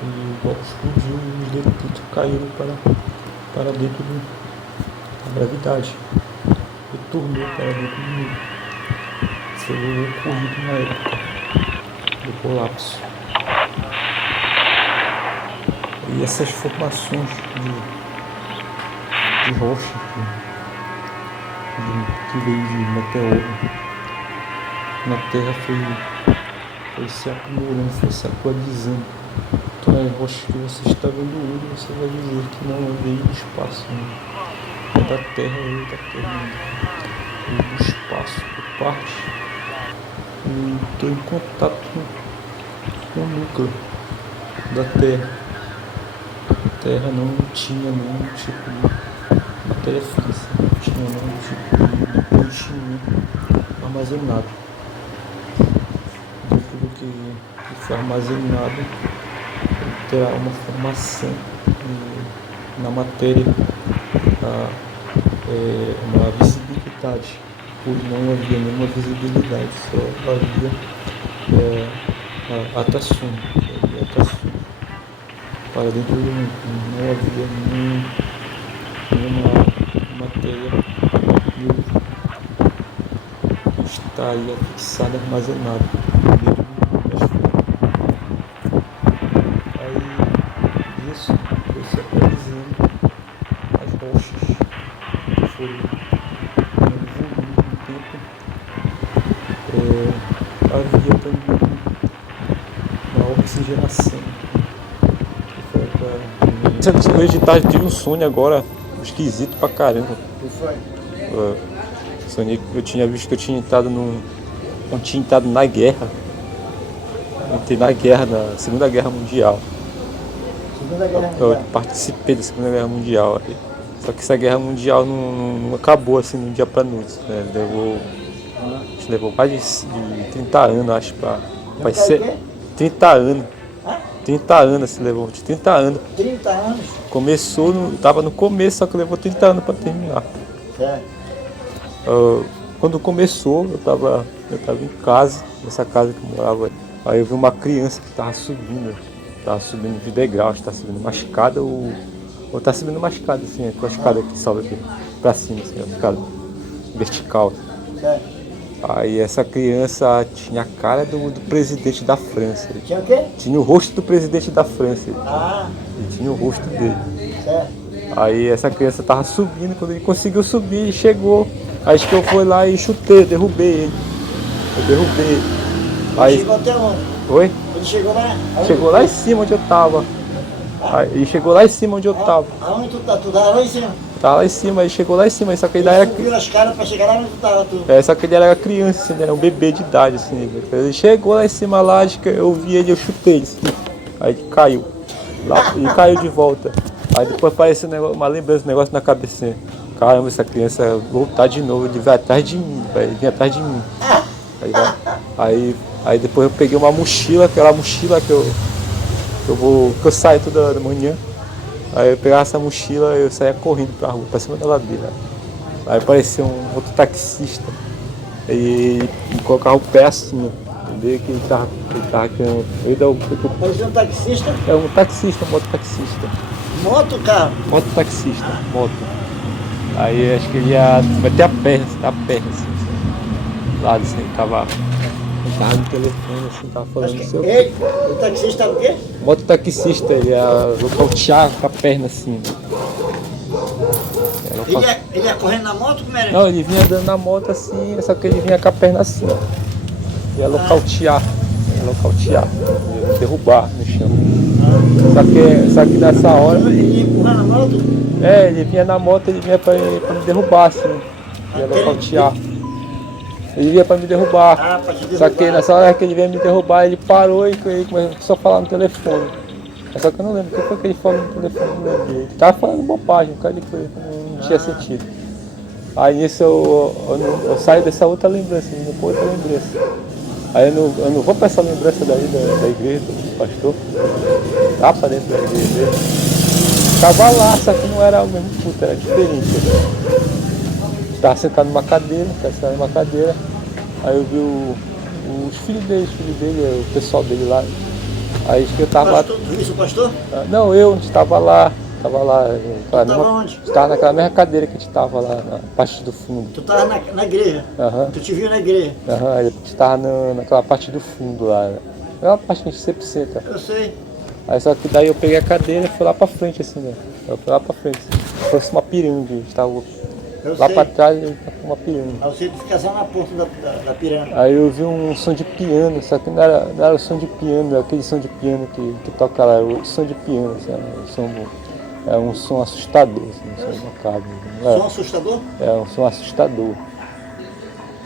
E o bloco explodiu e os detritos caíram para dentro da gravidade. Retornou para dentro do núcleo. Foi o ocorrido na época do colapso. E essas formações de rocha que veio de meteoro na Terra foi se acumulando, foi se aquadizando. Então as rochas que você está vendo hoje, você vai dizer que não veio do espaço, né? É da Terra, veio da Terra, veio do espaço, por parte, e estou em contato com o núcleo da Terra. A Terra não tinha nenhum tipo de matéria fixa, não tinha nenhum tipo de conhecimento armazenado. Dentro do que foi armazenado, terá uma formação na matéria, uma visibilidade, pois não havia nenhuma visibilidade, só havia atração para dentro do mundo. Não havia nenhuma matéria que estaria fixada, armazenada dentro do Aí isso foi se atualizando, as rochas foram evoluindo no tempo. Havia também uma oxigenação. Hoje de tarde tive um sonho agora, esquisito pra caramba. O que foi? Sonhei que eu tinha visto que eu tinha entrado na guerra. Entrei na guerra, na Segunda Guerra Mundial. Eu participei da Segunda Guerra Mundial. Só que essa Guerra Mundial não acabou assim de um dia pra noite, né? Levou mais de 30 anos, acho, vai ser 30 anos. 30 anos se levou, de 30 anos. 30 anos? Tava no começo, só que levou 30 anos para terminar. Quando começou, eu tava em casa, nessa casa que eu morava. Aí eu vi uma criança que tava subindo de degraus, tava subindo uma escada, ou tá subindo uma escada assim, com a escada que sobe aqui pra cima, assim, a escada vertical. Aí essa criança tinha a cara do presidente da França. Tinha o quê? Tinha o rosto do presidente da França. E tinha o rosto dele. Aí essa criança tava subindo, quando ele conseguiu subir, ele chegou. Acho que eu fui lá e chutei, derrubei ele. Aí, chegou até onde? Oi? Ele chegou lá? Chegou lá em cima onde eu tava. Aí chegou lá em cima onde eu tava. Aonde tu tá? Tu tava lá em cima? Tá lá em cima, aí chegou lá em cima, só que ele era. Subiu as caras pra chegar lá onde tu tava, tu? Só que ele era criança, assim, era um bebê de idade, assim. Ele chegou lá em cima lá, acho que eu vi ele, eu chutei ele, assim. Aí ele caiu. Ele caiu de volta. Aí depois apareceu uma lembrança, um negócio na cabeça. Caramba, essa criança voltar de novo, ele veio atrás de mim, ele vinha atrás de mim. Aí depois eu peguei uma mochila, aquela mochila que eu saio toda manhã. Aí eu pegava essa mochila e eu saía correndo pra rua, pra cima da ladeira. Aí apareceu um outro taxista. E colocava o pé assim, entendeu? Que ele tava querendo. Parecia um taxista? É um taxista, um mototaxista. Moto, cara? Mototaxista, moto. Aí acho que ele ia bater a perna assim. Lado assim, ele tava no telefone assim, tava falando seu. Ele, o taxista tava o quê? Mototaxista, ele ia nocautear com a perna assim. Ele ia correndo na moto? Como era? Não, ele vinha andando na moto assim, só que ele vinha com a perna assim, ó. Ia nocautear, ia derrubar no chão. Só que nessa hora. Ele ia empurrar na moto? É, ele vinha na moto, ele vinha pra me derrubar assim, ia nocautear. Ele vinha pra me derrubar. Pra te derrubar. Só que nessa hora que ele veio me derrubar, ele parou e ele começou a falar no telefone. Só que eu não lembro o que foi que ele falou no telefone, não lembro. Ele tava falando bobagem, cara, não tinha sentido. Aí nisso eu saio dessa outra lembrança, indo pra outra lembrança. Aí eu não vou pra essa lembrança daí da igreja, do pastor. Lá pra dentro da igreja dele. Tava lá, só que não era o mesmo culto, era diferente. Tava sentado numa cadeira, aí eu vi os filhos dele, o pessoal dele lá. Aí que eu tava lá. Tu viu o pastor? Não, eu estava lá. Tava onde? Estava naquela mesma cadeira que a gente tava lá na parte do fundo. Tu tava na igreja? Aham. Tu te viu na igreja? Aham, a gente tava naquela parte do fundo lá. Aquela parte que a gente sempre senta. Eu sei. Aí só que daí eu peguei a cadeira e fui lá pra frente assim, né? Eu fui lá pra frente. Assim. Fosse uma pirâmide, a gente tava lá pra trás e uma pirâmide. Aí você fica só na ponta da pirâmide. Aí eu vi um som de piano, só que não era o som de piano, é aquele som de piano que toca lá, o som de piano, assim, é um som assustador, assim, um som macabro. Som assustador? É um som assustador.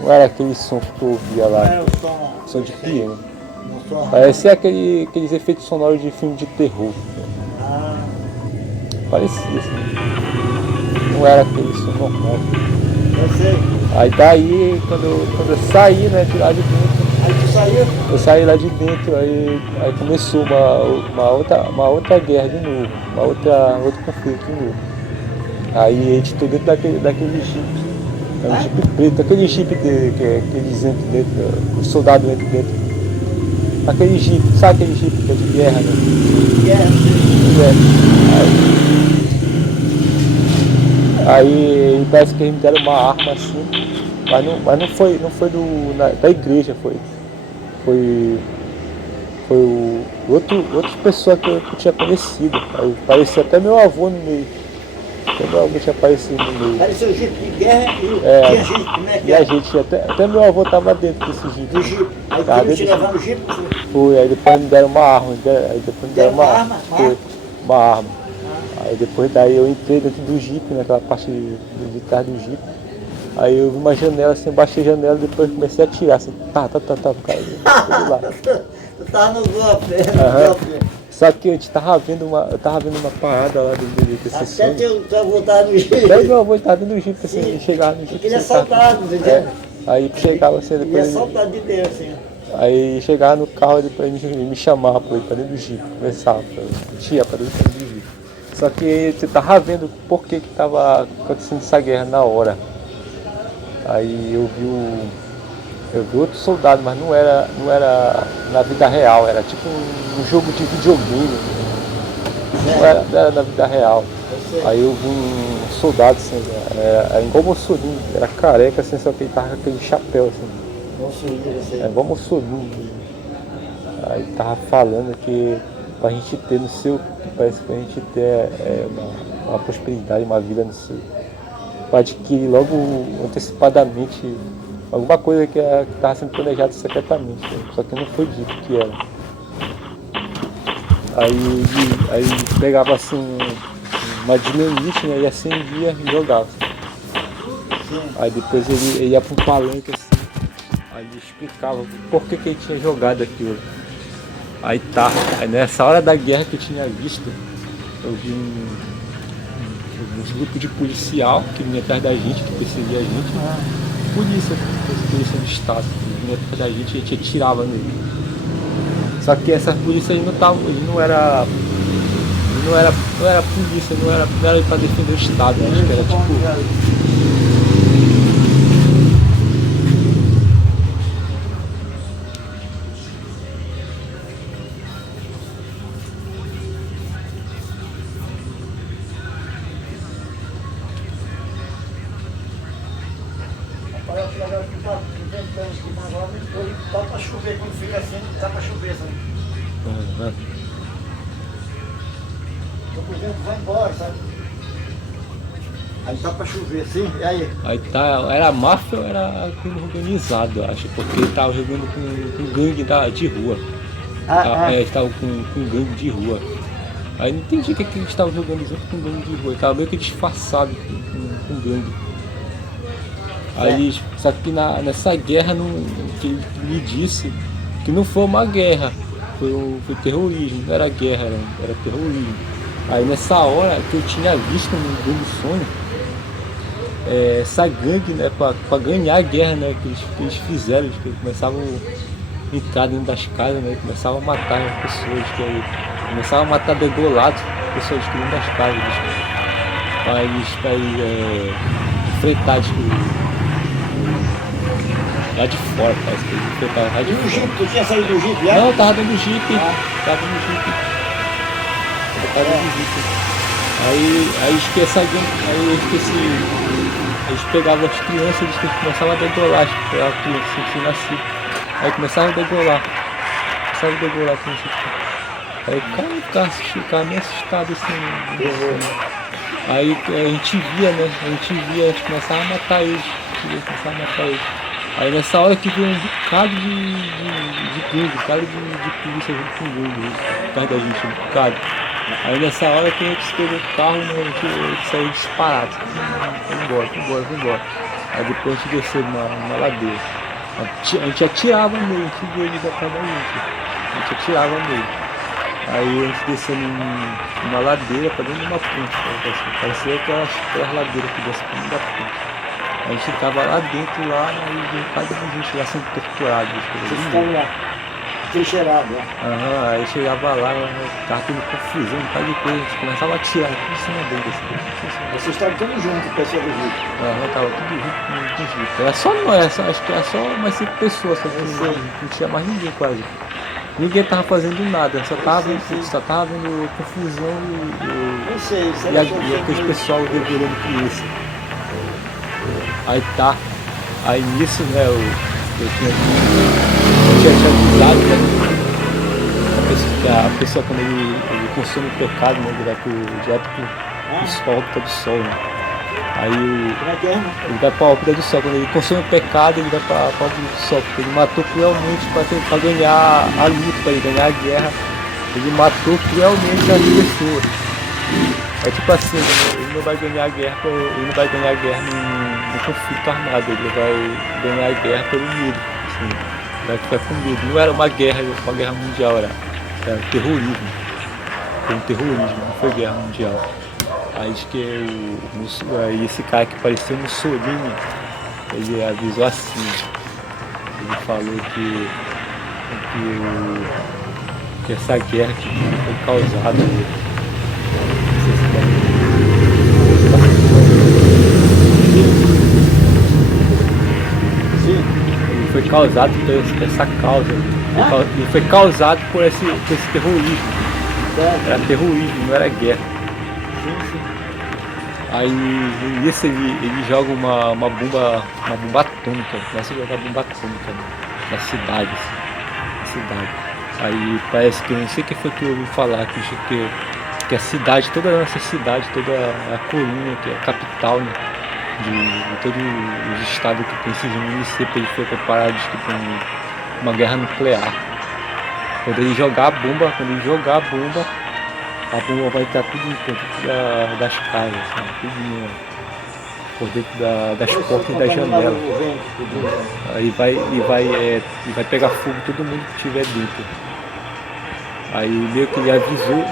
Não era aquele som que tu ouvia lá. Não era o som de piano. Som... Parecia aqueles efeitos sonoros de filme de terror. Parecia assim. Não era aquele som normal. Eu sei. Aí daí, quando eu saí, né, de lá de dentro. Aí tu saiu? Eu saí lá de dentro, aí começou uma outra guerra de novo, outro conflito de novo. Aí a gente tô dentro daquele jipe. É um jipe preto, aquele jipe que eles entram dentro, os soldados entram dentro. Aquele jipe, sabe aquele jipe que é de guerra, né? Aí parece que eles me deram uma arma assim, mas não foi da igreja, foi outra pessoa que eu tinha conhecido. Aí parecia até meu avô no meio. Até meu avô tinha aparecido no meio. Parecia o jipe de guerra e tinha gente, como é que e a gente, até meu avô tava dentro desse jipe. Do jipe. Aí quando te levar no jipe? Foi, aí depois me deram uma arma. Uma arma. Aí depois daí eu entrei dentro do jipe, naquela parte de trás do jipe. Aí eu vi uma janela assim, baixei a janela e depois comecei a atirar assim, cara, lá. Tu tava no golpe, Só que eu tava vendo uma parada lá desse som. Até teu avô tava no jipe. Até meu avô tava dentro do jipe, assim, chegava no jipe. Ele é soltado, entendeu? Aí chegava assim, depois. Ele é soltado de Deus, assim. Aí chegava no carro e depois me chamava pra ir pra dentro do jipe, começava, ia pra dentro do jipe. Só que você tava vendo por que tava acontecendo essa guerra na hora. Aí eu vi outro soldado, mas não era na vida real, era tipo um jogo de videogame, não era na vida real. Aí eu vi um soldado assim, era igual Mussolini, era careca assim, só que ele tava com aquele chapéu assim. É igual Mussolini. Aí tava falando que pra gente ter no seu, parece que pra gente ter uma prosperidade, uma vida no seu. Para adquirir logo antecipadamente alguma coisa que estava sendo planejada secretamente, né? Só que não foi dito que era. Aí pegava assim uma dinamite, né, e acendia e jogava. Aí depois ele ia para um palanque assim, aí ele explicava por que ele tinha jogado aquilo. Aí nessa hora da guerra que eu tinha visto, eu vi uns grupos de policial que vinha atrás da gente, que perseguia a gente, polícia do estado, que vinha atrás da gente e a gente atirava nele. Só que essas polícias não era polícia, não era para defender o estado, acho que era tipo chover, quando fica assim, tá pra chover, sabe? O vento vai embora, sabe? Aí tá pra chover, assim, e aí? Aí tá, era máfia ou era crime organizado, eu acho, porque ele tava jogando com gangue de rua. Ele tava com gangue de rua. Aí não entendi o que eles estavam jogando junto com gangue de rua, ele tava meio que disfarçado com gangue. Aí, só que nessa guerra que ele me disse que não foi uma guerra, foi terrorismo, não era guerra, era terrorismo. Aí nessa hora que eu tinha visto no sonho, essa gangue, né, pra ganhar a guerra, né, que eles fizeram, que começavam a entrar dentro das casas, né, começavam a matar as pessoas, começavam a matar degolados, pessoas que dentro das casas, para enfrentar lá de fora, parece que ele enfrentava lá de fora. E o Jeep, tu tinha saído do Jeep já? Não, eu tava dentro do Jeep, tava no Jeep. Aí esqueci alguém, eles pegavam as crianças, eles começavam a degolar as crianças que tinham nascido. Aí começavam a degolar a criança. Aí o cara meio assustado assim. Aí a gente via, a gente começava a matar eles. Aí nessa hora que veio um bocado de gangue, um bocado de polícia junto com o gangue, perto da gente, um bocado. Aí nessa hora que a gente pegou o carro, né, a gente saiu disparado. Vamos embora. Aí depois a gente desceu numa ladeira. A gente atirava nele, a gente via ele atrás da gente. A gente atirava nele. Aí a gente desceu numa ladeira pra dentro de uma ponte. Parecia aquelas ladeiras que descem pra dentro da ponte. A gente tava lá dentro, aí veio cada gente lá sendo torturado. Vocês ficaram lá, trincheirados, né? Aí chegava lá, tava tendo confusão, um bocado de coisa, a gente começava a atirar em cima dele. Vocês estavam todos juntos, o pessoal do Rio? Tava tudo junto com o Jeep. Era só nós, acho que era só umas 5 pessoas, não tinha mais ninguém quase. Ninguém tava fazendo nada, só tava vendo confusão e aquele pessoal devorando criança. Aí nisso, né, eu tinha avisado, né, a pessoa quando ele consome o pecado, né, ele vai direto pra órbita do sol, né. Aí ele vai pra órbita do sol, quando ele consome o pecado, ele vai pra órbita do sol, porque ele matou cruelmente pra ganhar a luta, pra ele ganhar a guerra, ele matou cruelmente as pessoas. É tipo assim, ele não vai ganhar a guerra, no conflito armado, ele vai ganhar a guerra pelo medo, assim, vai ficar com medo. Não era uma guerra mundial, era terrorismo. Foi um terrorismo, não foi guerra mundial. Aí diz que esse cara que parecia um Mussolini, ele avisou assim, ele falou que essa guerra que foi causada, foi causado por essa causa. Ele foi causado por esse terrorismo. Era terrorismo, não era guerra. Aí nisso ele joga uma bomba atômica, começa a jogar bomba atômica na cidade. Aí parece que, não sei quem foi que eu ouvi falar, que a cidade, toda a nossa cidade, toda a coluna, que é a capital, né, de todos os estados que tem esses municípios, ele foi preparado com uma guerra nuclear. Quando ele jogar a bomba, a bomba vai estar tudo dentro das casas, assim, tudo por dentro das portas e das janelas. Aí vai pegar fogo todo mundo que estiver dentro. Aí meio que ele avisou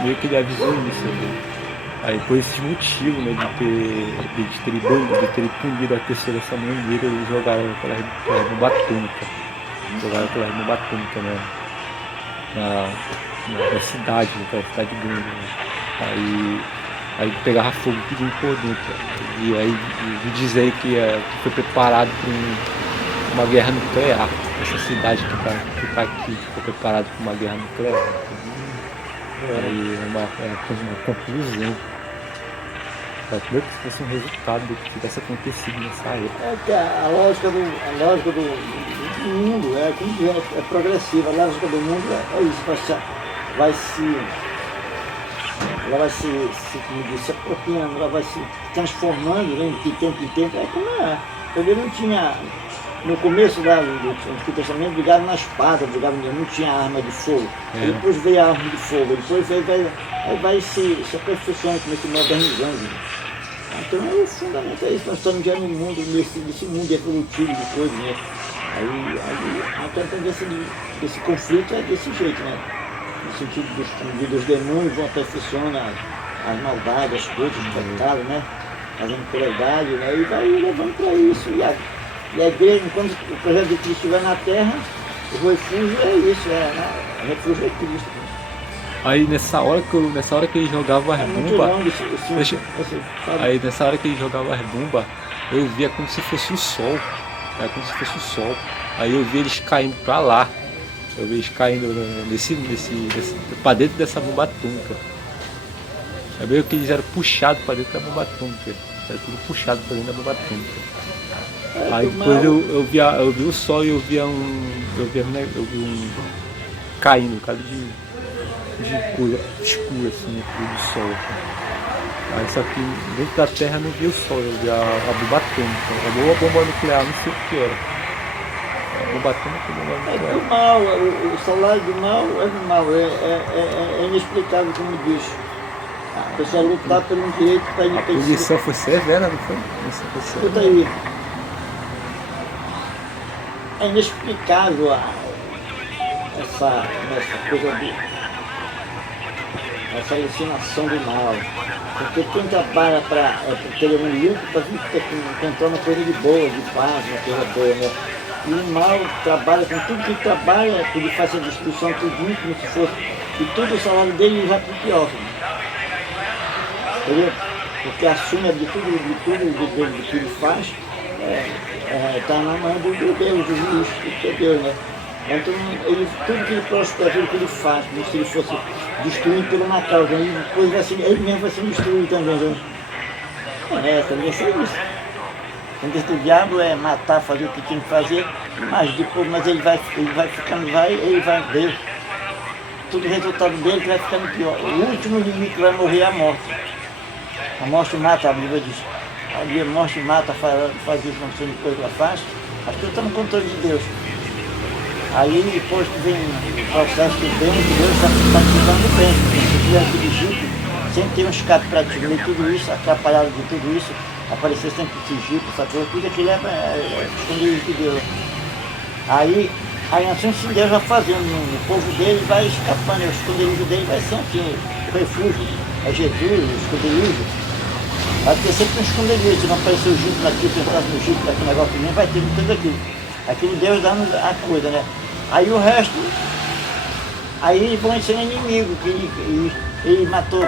isso, né? Aí por esses motivos, né, de ter punido a pessoa dessa maneira, eles jogaram aquela bomba atômica. Né? Na cidade, naquela cidade grande, né? Aí pegava fogo tudo por dentro. E aí dizer que foi preparado para uma guerra nuclear. Essa cidade que tá aqui foi preparada para uma guerra nuclear. Aí é uma conclusão. Meio que se fosse um resultado do que tivesse acontecido nessa época. É que a lógica do mundo é progressiva. A lógica do mundo é isso, ela vai como disse, se apropriando, ela vai se transformando, né, de tempo em tempo. É como é. Ele não tinha, no começo do Antigo Testamento, brigavam na espada, não tinha arma de fogo. Depois veio a arma de fogo, depois vai se aperfeiçoando, como se modernizando. Então o fundamento é isso, nós estamos já no mundo, nesse mundo evolutivo de coisas, né? Então desse conflito é desse jeito, né? No sentido dos demônios vão aperfeiçoando as maldades, as coisas, os pecados, né? Fazendo crueldade, né? E vai levando para isso. E a igreja, quando o projeto de Cristo estiver na terra, o refúgio é isso, o refúgio é Cristo. Aí nessa hora que ele jogava as bombas, aí nessa hora que ele jogava as bombas, eu via como se fosse o sol, Aí eu via eles caindo pra lá, eu via eles caindo pra dentro dessa bomba atômica. É meio que eles eram puxados pra dentro da bomba atômica, era tudo puxado pra dentro da bomba atômica. Aí depois eu vi o sol e eu vi um caindo, um bocado de coisa escura assim, do sol. Aí só que dentro da terra não via o sol, eu via a bomba atômica. A bomba nuclear, não sei o que era. A bomba atômica e a bomba nuclear. É do mal, o salário do mal é do mal, é inexplicável, como diz. A pessoa lutar por um direito para ele ter. A punição foi severa, não foi? Escuta aí. É inexplicável essa coisa essa alucinação do mal. Porque quem trabalha para ter um lucro, para encontrar uma coisa de boa, de paz, uma coisa boa, né? E o mal trabalha com tudo que trabalha, que ele faz a destruição, tudo como se fosse. E todo o salário dele vai para o pior. Entendeu? Porque a suma de tudo que ele faz está na mão do Deus, do juiz, que é Deus, né? Então, tudo que ele prospera, tudo que ele faz, como se ele fosse destruído por uma causa, e depois ele mesmo vai ser destruído também. Também sei isso. Então, o diabo é matar, fazer o que tem que fazer, mas ele vai ficando, ele vai ver. Tudo o resultado dele vai ficando pior. O último inimigo que vai morrer é a morte. A morte mata, a Bíblia diz. A morte mata, faz isso, não sei de coisa que ela faz. As coisas estão no controle de Deus. Aí depois que vem o processo do bem, Deus está cuidando do bem. Se tiver aqui de Egito, sempre tem um escape para diminuir tudo isso, atrapalhado de tudo isso, aparecer sempre esse Egito, essa coisa, tudo aquilo é escondido de Deus. Aí assim Deus vai fazendo, o povo dele vai escapando, o esconderijo dele vai ser assim, o refúgio, é Jesus, o esconderijo. Vai ter sempre um esconderijo, se não aparecer o Egito daqui, pensar no Egito daqui, negócio nem vai ter tudo aquilo. Aquilo Deus dando a coisa, né? Aí o resto, aí vão ser inimigo, que ele matou